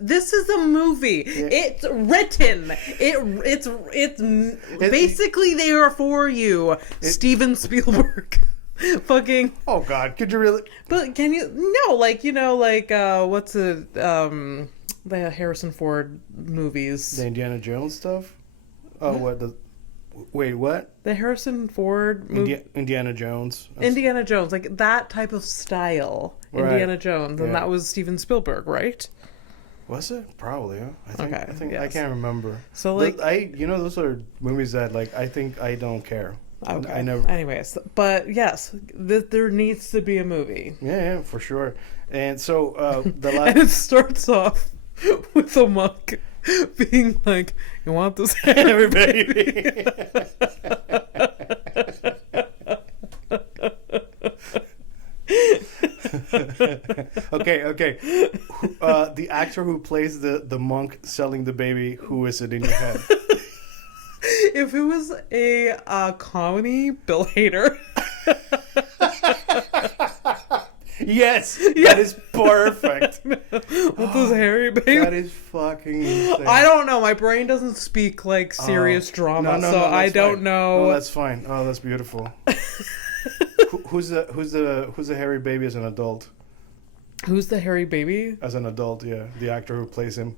This is a movie. Yeah. It's written. It's basically there for you, Steven Spielberg. Fucking. Oh God, could you really? But can you? No, like what's it? The Harrison Ford movies. The Indiana Jones stuff. Oh, what the? Wait, what? The Harrison Ford movie. Indiana Jones. Indiana Jones, like that type of style. Right. Indiana Jones, and that was Steven Spielberg, right? Was it? Probably. Huh? I think yes. I can't remember. So like, those are movies that like I think I don't care. Okay. I never. Anyways, but yes, there needs to be a movie. Yeah, for sure. And so the last. And it starts off with a monk being like, "You want this hairy baby?" Okay. The actor who plays the monk selling the baby, who is it in your head? If it was a comedy, Bill Hader. Yes, that is perfect. With those hairy baby. That is fucking insane. I don't know. My brain doesn't speak like serious drama, so I don't know. Oh, that's fine. Oh, that's beautiful. Who's the hairy baby as an adult? Who's the hairy baby? As an adult, yeah, the actor who plays him.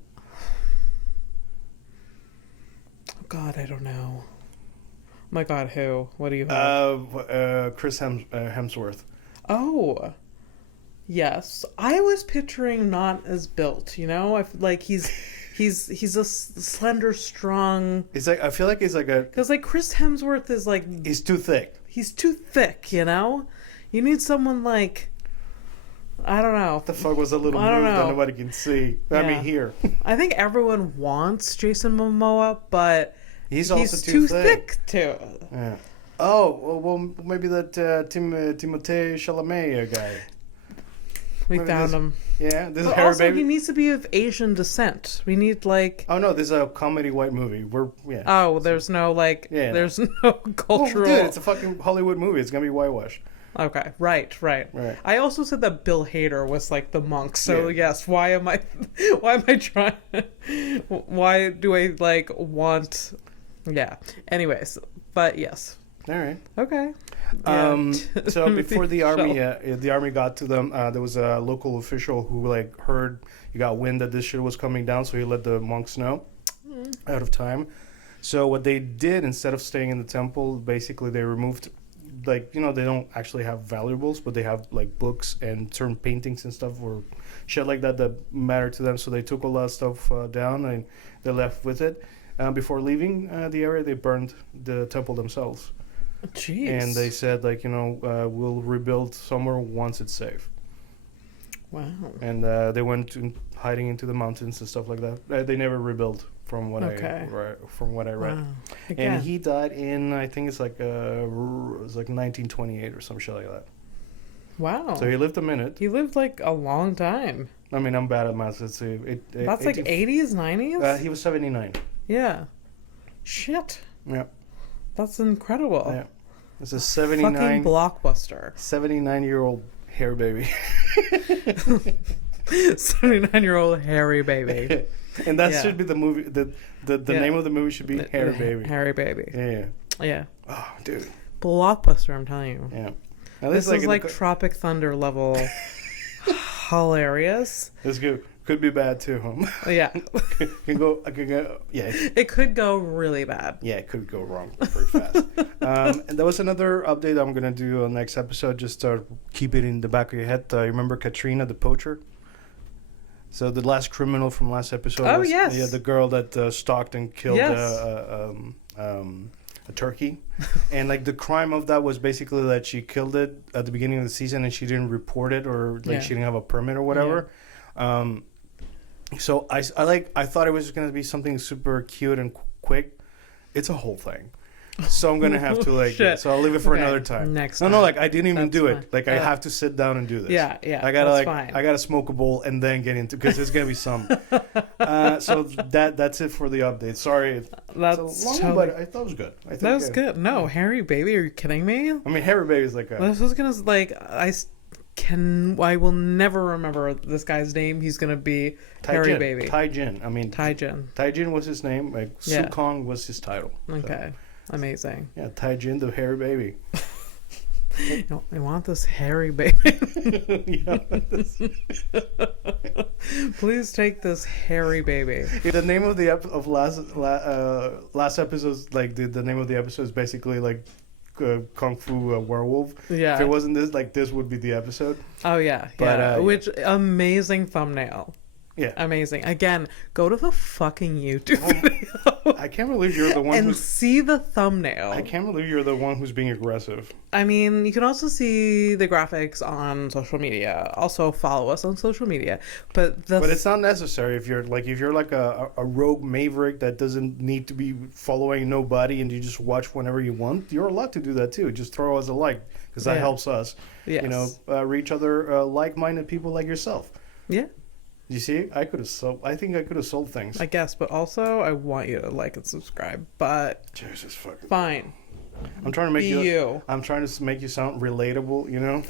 God, I don't know. My God, who? What do you have? Chris Hemsworth. Oh, yes. I was picturing not as built. You know, I feel like he's a slender, strong. It's like I feel like he's like a because like Chris Hemsworth is like he's too thick. He's too thick. You know, you need someone like. I don't know. What the fuck was a little move that nobody can see? Yeah. I mean, here. I think everyone wants Jason Momoa, but he's also too thick too. Yeah. Oh, well, maybe that Timothée Chalamet guy. We found him. Yeah, this is But Harry also, Baby. he needs to be of Asian descent. We need like. Oh no, this is a comedy white movie. Oh, there's no like. Yeah, there's no cultural. Oh, dude, it's a fucking Hollywood movie. It's gonna be whitewash. Okay, right. I also said that Bill Hader was like the monk. So yes, why am I trying? Why do I like want? Yeah. Anyways, but yes. All right. Okay. Yeah. So before the army got to them, there was a local official who like heard, he got wind that this shit was coming down, so he let the monks know out of time. So what they did, instead of staying in the temple, basically they removed, like, you know, they don't actually have valuables, but they have like books and certain paintings and stuff or shit like that matter to them. So they took a lot of stuff down and they left with it. Before leaving the area, they burned the temple themselves. Jeez. And they said, like, you know, we'll rebuild somewhere once it's safe. Wow. And they went hiding into the mountains and stuff like that. They never rebuilt, from what I read. Wow. And he died in, I think it's like 1928 or some shit like that. Wow. So he lived a minute. He lived like a long time. I mean, I'm bad at math. That's like 80s, 90s? He was 79. Yeah. Shit. Yeah. That's incredible. Yeah. It's a 79... Fucking blockbuster. 79-year-old hair baby. 79-year-old hairy baby. And that should be the movie. The name of the movie should be Hairy Baby. Hairy Baby. Yeah. Oh, dude. Blockbuster, I'm telling you. Yeah. This is like Tropic Thunder level hilarious. This could be bad too, huh? Yeah. I could go. Yeah. It could go really bad. Yeah, it could go wrong pretty fast. And there was another update I'm gonna do on next episode. Just to keep it in the back of your head. You remember Katrina the poacher? So the last criminal from last episode. Oh, yes. Yeah, the girl that stalked and killed a turkey. And like the crime of that was basically that she killed it at the beginning of the season and she didn't report it, or like she didn't have a permit or whatever. Yeah. So I thought it was going to be something super cute and quick. It's a whole thing. So I'm gonna have to like. Yeah, so I'll leave it for another time. Next time. No, like I didn't even do fine. it. Like I have to sit down and do this. Yeah. I gotta that's fine. I gotta smoke a bowl and then get into because there's gonna be some. So that's it for the update. Sorry, that's long, but I thought it was good. I think that was good. No, Harry Baby, are you kidding me? I mean, Harry Baby's like. This was gonna like I will never remember this guy's name. He's gonna be Harry Baby. Tai Djin. I mean, Tai Djin. Tai Djin was his name. Like Su Kong was his title. Okay, amazing. Yeah, Tai Djin, the Harry Baby. I want this Harry Baby. Please take this Harry Baby. The name of the last episode, like the name of the episode is basically like Kung Fu Werewolf. Yeah. If it wasn't this, like this would be the episode. Oh yeah, but which amazing thumbnail. Yeah. Amazing. Again, go to the fucking YouTube video. I can't believe you're the one and see the thumbnail. I can't believe you're the one who's being aggressive. I mean, you can also see the graphics on social media. Also follow us on social media. But it's not necessary if you're like a rogue maverick that doesn't need to be following nobody and you just watch whenever you want. You're allowed to do that too. Just throw us a like because that helps us. Yes. You know, reach other like-minded people like yourself. Yeah. You see, I think I could have sold things. I guess, but also I want you to like and subscribe. But Jesus fucking. Fine. I'm trying to make you. I'm trying to make you sound relatable. You know.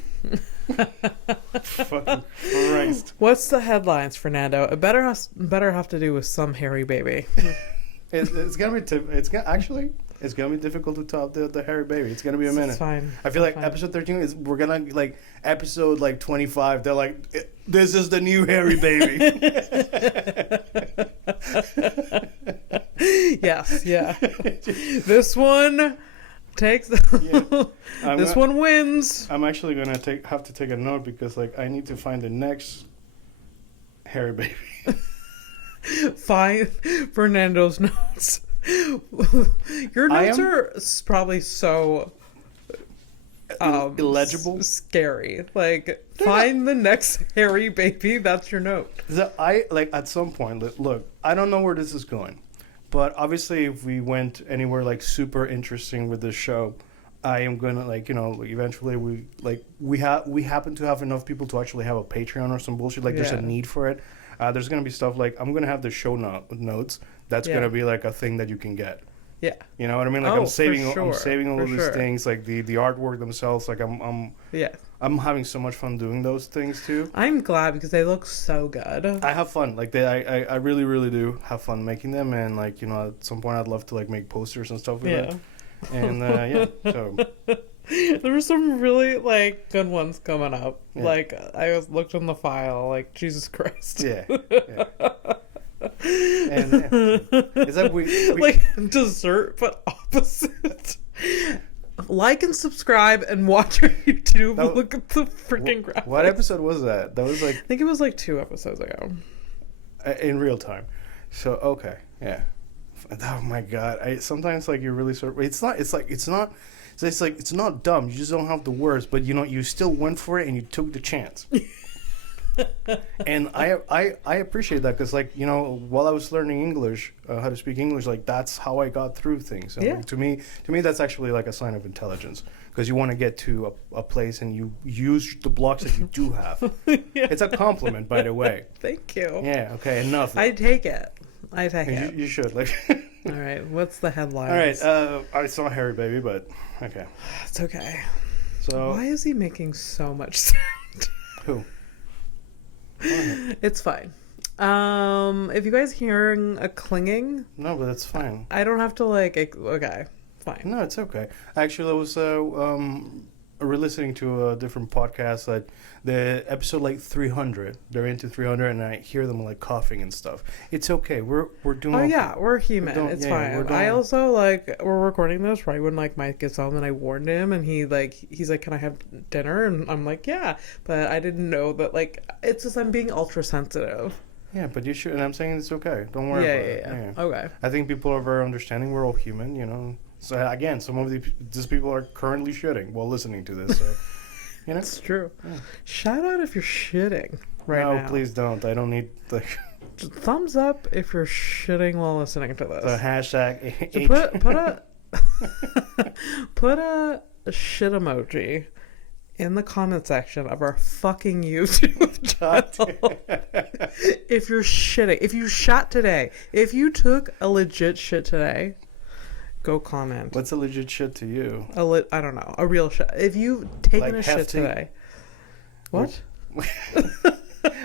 Fucking Christ. What's the headlines, Fernando? It better have to do with some Harry Baby. It's gonna be it's gonna be difficult to top the Harry Baby. It's gonna be a minute. It's fine. I feel like episode 13 we're gonna like episode like 25. They're like, this is the new Harry Baby. Yes, yeah. This one takes. This one wins. I'm actually gonna have to take a note because like I need to find the next Harry Baby. Find Fernando's notes. Your notes are probably so illegible, scary. Like, find the next Harry Baby. That's your note. I like at some point. Look, I don't know where this is going, but obviously, if we went anywhere like super interesting with this show, I am gonna eventually we happen to have enough people to actually have a Patreon or some bullshit. Like, there's a need for it. There's gonna be stuff like I'm gonna have the show notes. That's gonna be like a thing that you can get. Yeah. You know what I mean? Like I'm saving all of these things, like the artwork themselves. Like I'm having so much fun doing those things too. I'm glad because they look so good. I have fun. Like I really, really do have fun making them, and like at some point I'd love to like make posters and stuff with it. And so. There were some really like good ones coming up. Yeah. Like I looked in the file, like Jesus Christ. Yeah. And is that we like dessert but opposite. Like and subscribe and watch our YouTube. Look at the freaking graphics. What episode was that? That was like I think it was like 2 episodes ago. In real time. So okay, yeah. Oh my God! Sometimes like you really it's not dumb. You just don't have the words, but you still went for it and you took the chance. And I appreciate that because while I was learning English, how to speak English, like that's how I got through things. And like, to me that's actually like a sign of intelligence because you want to get to a place and you use the blocks that you do have. It's a compliment, by the way. Thank you. Yeah. Okay. Enough. I take it. You should like. All right. What's the headline? All right. I saw Harry Baby, but okay. It's okay. So why is he making so much sound? Who? It's fine. If you guys hearing a clinging, no, but that's fine. I don't have to okay, fine. No, it's okay. Actually, I was re-listening to a different podcast that the episode like 300. They're into 300, and I hear them like coughing and stuff. It's okay. We're doing. Oh yeah, we're human. It's fine. I also we're recording this right when like Mike gets home, and I warned him, and he's like, "Can I have dinner?" And I'm like, "Yeah," but I didn't know that it's just I'm being ultra sensitive. Yeah, but you should, and I'm saying it's okay. Don't worry about it. Yeah. Okay. I think people are very understanding. We're all human, So again, some of these people are currently shitting while listening to this. So, It's true. Yeah. Shout out if you're shitting now. No, please don't. I don't need thumbs up if you're shitting while listening to this. The hashtag. So put Put a shit emoji in the comment section of our fucking YouTube channel. If you're shitting, if you shot today, if you took a legit shit today, go comment. What's a legit shit to you? I don't know, a real shit. If you've taken like a shit today, what?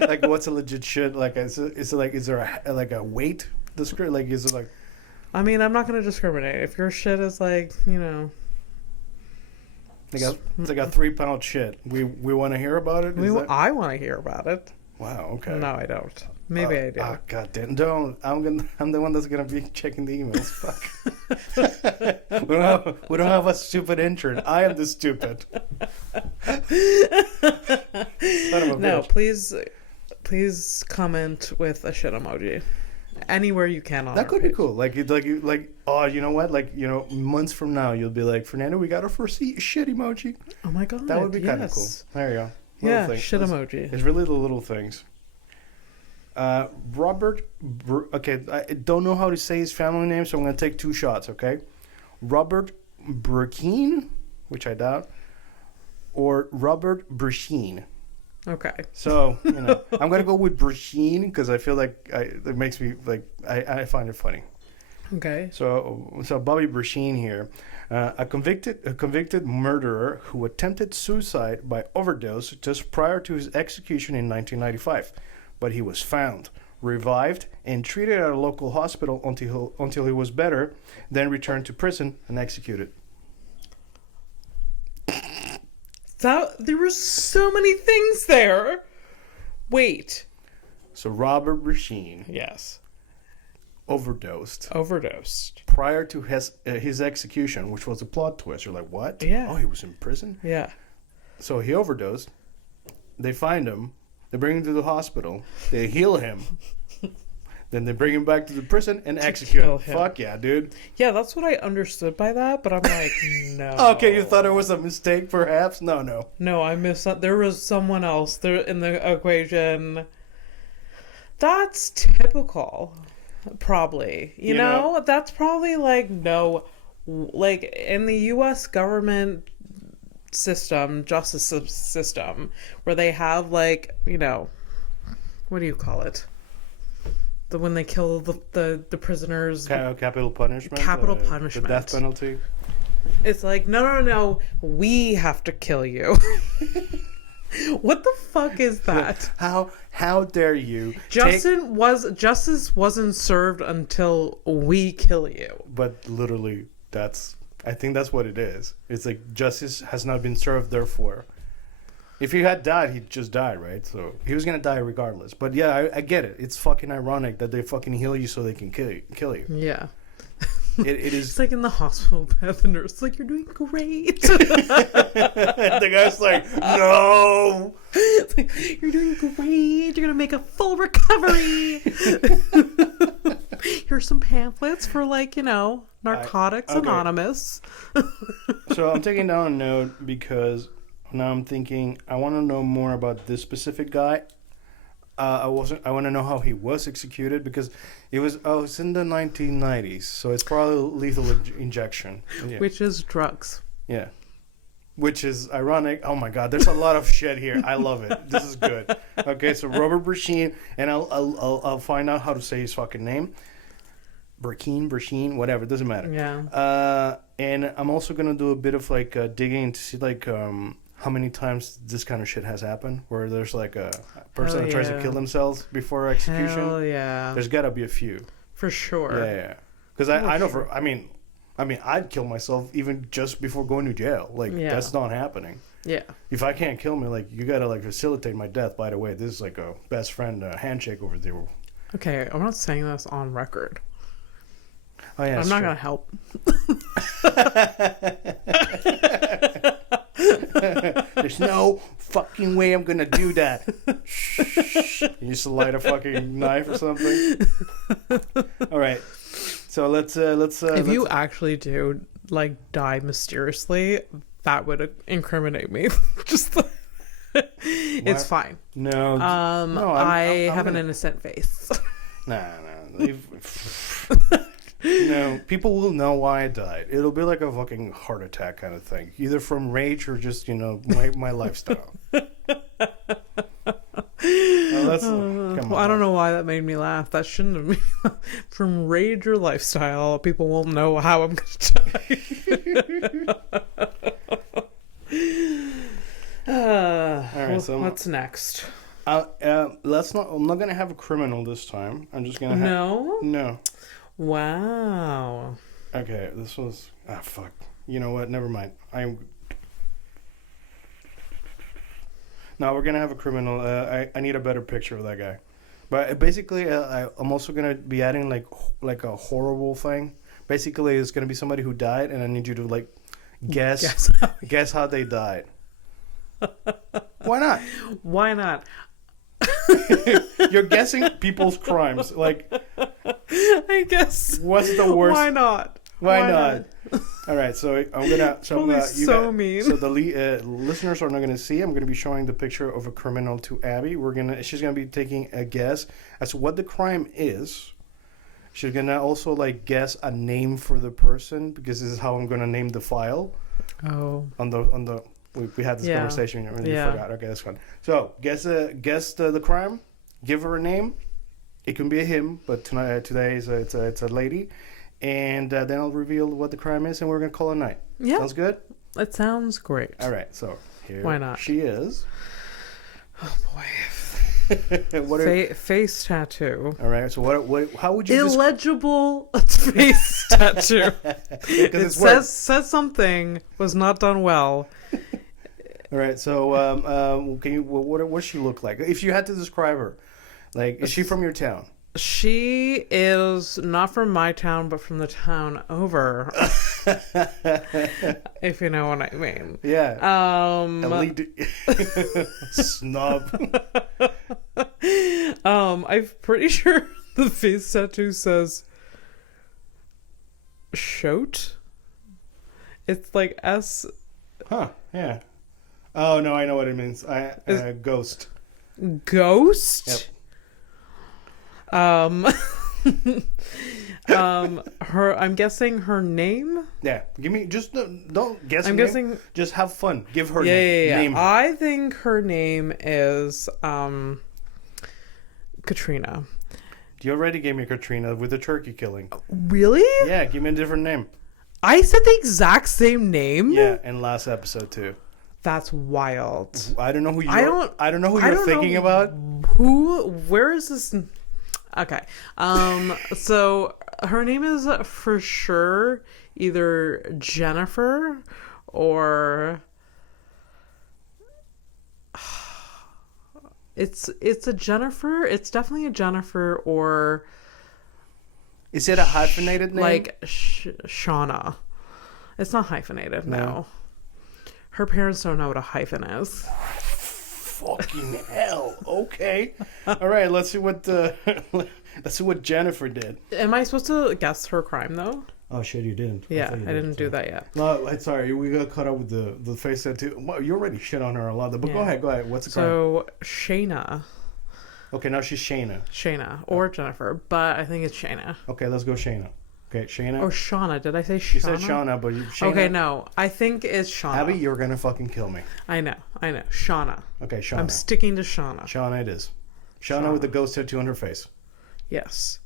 Like, what's a legit shit? Like, is there a weight? Like, is it like? I mean, I'm not going to discriminate. If your shit is like, it's like a 3-pound shit. We want to hear about it. I want to hear about it. Wow. Okay. No, I don't. Maybe I do. Oh, God damn! Don't. I'm the one that's gonna be checking the emails. Fuck. we don't have a stupid intern. I am the stupid. No, please comment with a shit emoji. Anywhere you can on that could page. be cool. Like oh, you know what? Like, months from now, you'll be like, Fernando, we got our first shit emoji. Oh my God, that would be kind of cool. There you go. Little things. Shit emoji. It's really the little things. Robert. Okay, I don't know how to say his family name, so I'm gonna take 2 shots. Okay, Robert Burkeen, which I doubt, or Robert Bursheen. Okay. So, I'm going to go with Bursheen because I feel like it makes me, like, I find it funny. Okay. So Bobby Bursheen here, a convicted murderer who attempted suicide by overdose just prior to his execution in 1995. But he was found, revived, and treated at a local hospital until he was better, then returned to prison and executed. There were so many things there. Wait. So Robert Bursheen. Yes. Overdosed prior to his execution, which was a plot twist. You're like, what? Yeah. Oh, he was in prison? Yeah. So he overdosed. They find him. They bring him to the hospital. They heal him. Then they bring him back to the prison and execute him. Fuck yeah, dude. Yeah, that's what I understood by that, but I'm like, no. Okay, you thought it was a mistake, perhaps? No. No, I missed that. There was someone else there in the equation. That's typical. Probably. You know? That's probably like in the U.S. government system, justice system, where they have like, what do you call it? When they kill the prisoners. Capital punishment? Capital punishment. The death penalty? It's like, no. We have to kill you. What the fuck is that? How dare you? Justice wasn't served until we kill you. But literally, I think that's what it is. It's like justice has not been served, therefore. If he had died, he'd just die, right? So he was gonna die regardless. But yeah, I get it. It's fucking ironic that they fucking heal you so they can kill you. Yeah. It is. It's like in the hospital bed, the nurse is like, "You're doing great." The guy's like, "No." It's like, "You're doing great. You're gonna make a full recovery." Here's some pamphlets for Narcotics Anonymous. So I'm taking down a note because now I'm thinking I want to know more about this specific guy. I want to know how he was executed because it's in the 1990s, so it's probably lethal injection. Yeah. Which is drugs. Yeah. Which is ironic. Oh my God, there's a lot of shit here. I love it. This is good. Okay, so Robert Bursheen, and I'll find out how to say his fucking name. Bursheen, whatever, doesn't matter. Yeah. And I'm also gonna do a bit of digging to see how many times this kind of shit has happened, where there's like a person that tries to kill themselves before execution. Hell yeah. There's gotta be a few. For sure. Yeah. Because I know I mean, I'd kill myself even just before going to jail. That's not happening. Yeah. If I can't kill me, you gotta facilitate my death. By the way, this is like a best friend handshake over there. Okay, I'm not saying this on record. Oh yeah. I'm not gonna help. There's no fucking way I'm gonna do that. You used to light a fucking knife or something. All right, so let's. If you actually do die mysteriously, that would incriminate me. It's fine. No. I have an innocent face. Nah. people will know why I died. It'll be like a fucking heart attack kind of thing, either from rage or just my lifestyle. Well, I don't know why that made me laugh. That shouldn't have been from rage or lifestyle. People won't know how I'm going to die. All right, so what's next? Let's not. I'm not gonna have a criminal this time. I'm just gonna have no. Wow. Okay, this was fuck. You know what? Never mind. No, we're gonna have a criminal. I need a better picture of that guy. But basically, I'm also gonna be adding like a horrible thing. Basically, it's gonna be somebody who died, and I need you to guess how they died. Why not? Why not? You're guessing people's crimes. Like, I guess. What's the worst? Why not? Why not? All right, so I'm gonna. Mean. So the listeners are not gonna see. I'm gonna be showing the picture of a criminal to Abby. She's gonna be taking a guess as to what the crime is. She's gonna also guess a name for the person, because this is how I'm gonna name the file. Oh. On the. We had this conversation and you forgot. Okay, that's fine. So guess the crime. Give her a name. It can be a him, but today it's a lady, and then I'll reveal what the crime is, and we're gonna call it a night. Yeah, sounds good. It sounds great. All right, so here why not? She is. Oh boy. Face tattoo. All right. So what? How would you? Illegible face tattoo. It says something was not done well. All right. So can you? What does she look like? If you had to describe her, is she from your town? She is not from my town, but from the town over. If you know what I mean. Yeah. Snub. I'm pretty sure the face tattoo says "shote." It's like S. Huh? Yeah. Oh no, I know what it means. Ghost. Ghost. Yep. I'm guessing her name. Yeah, give me just don't guess. I'm guessing. Just have fun. Give her name. Yeah. I think her name is Katrina. You already gave me Katrina with the turkey killing. Really? Yeah, give me a different name. I said the exact same name. Yeah, in last episode too. That's wild. I don't know who you're thinking about. Where is this? Okay. So her name is for sure either Jennifer or it's a Jennifer. It's definitely a Jennifer, or is it a hyphenated name? Like Shauna. It's not hyphenated. No. Her parents don't know what a hyphen is. Fucking hell. Okay. All right. Let's see what Jennifer did. Am I supposed to guess her crime though? Oh shit, you didn't. Yeah, I didn't do that yet. No, I'm sorry. We got caught up with the face tattoo. Well, you already shit on her a lot, but go ahead. What's the crime? So Shayna. Okay, now she's Shayna. Shayna or Jennifer, but I think it's Shayna. Okay, let's go Shayna. Okay, Shayna. Or Shauna. Did I say Shauna? You said Shauna, but Shayna. Okay, no. I think it's Shauna. Abby, you're going to fucking kill me. I know. Shauna. Okay, Shauna. I'm sticking to Shauna. Shauna it is. Shauna with the ghost tattoo on her face. Yes.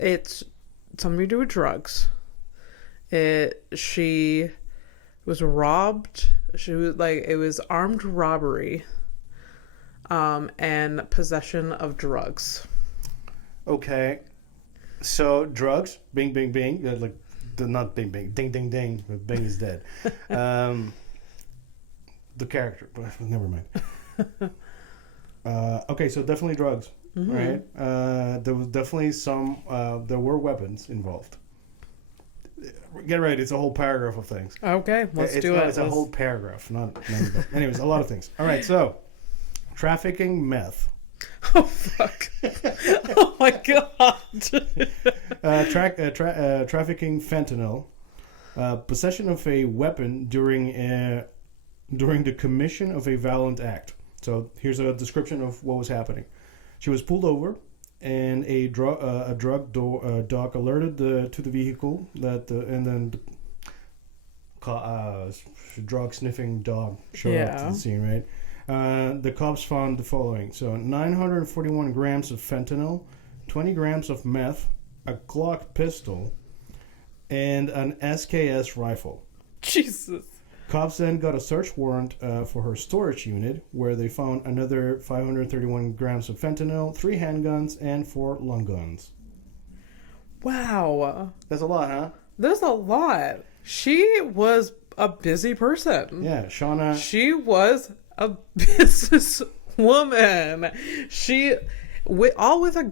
It's something to do with drugs. She was robbed. It was armed robbery. And possession of drugs. Okay. So drugs, bing, bing, bing, not bing, bing, ding, ding, ding, but Bing is dead. The character, but never mind. Okay, so definitely drugs, right? There was definitely there were weapons involved. Get ready, it's a whole paragraph of things. Okay, let's do it. It's a whole paragraph, not anyways, a lot of things. All right, so trafficking meth. Oh fuck! Oh my god! Trafficking fentanyl, possession of a weapon during the commission of a violent act. So here's a description of what was happening. She was pulled over and a drug dog alerted to the vehicle and then drug sniffing dog showed up to the scene, right? The cops found the following: so 941 grams of fentanyl, 20 grams of meth, a Glock pistol, and an SKS rifle. Jesus. Cops then got a search warrant for her storage unit, where they found another 531 grams of fentanyl, 3 handguns, and 4 long guns. Wow. That's a lot, huh? There's a lot. She was a busy person. Yeah, Shauna. She was a businesswoman. All with a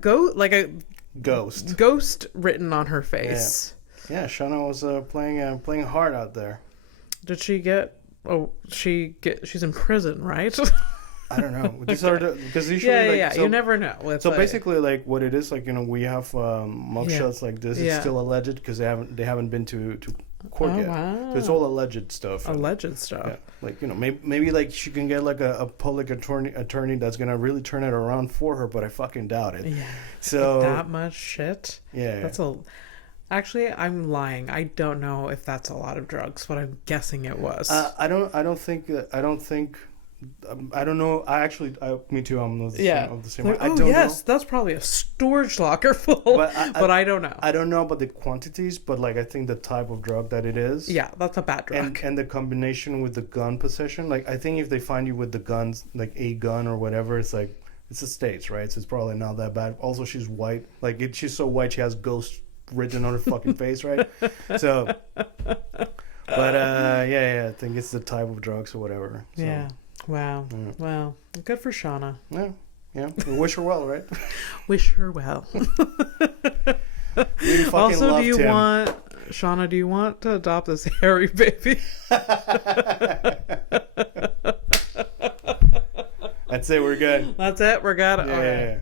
ghost written on her face. Yeah, Shauna was playing hard out there. Did she get? Oh, she's in prison, right? I don't know. Because usually, So, you never know. So basically, like what it is, like we have mugshots like this. It's still alleged because they haven't been to court yet. Wow. So it's all alleged stuff. Alleged stuff. Yeah, like maybe like she can get like a public attorney that's gonna really turn it around for her, but I fucking doubt it. Yeah. So that much shit. Yeah. That's a. Actually, I'm lying. I don't know if that's a lot of drugs, but I'm guessing it was. I don't think. I don't know. Me too. I'm of the same. Like, I don't know. That's probably a storage locker full. But I don't know. I don't know about the quantities, but like I think the type of drug that it is. Yeah, that's a bad drug. And the combination with the gun possession. Like I think if they find you with the guns, like a gun or whatever, it's like it's the States, right? So it's probably not that bad. Also, she's white. Like she's so white, she has ghost written on her fucking face, right? So, but I think it's the type of drugs or whatever. So. Yeah. Wow. Yeah. Well, good for Shauna. Yeah. We wish her well, right? Wish her well. Also, do you want to adopt this hairy baby? That's it. We're good. That's it. We're good. Yeah.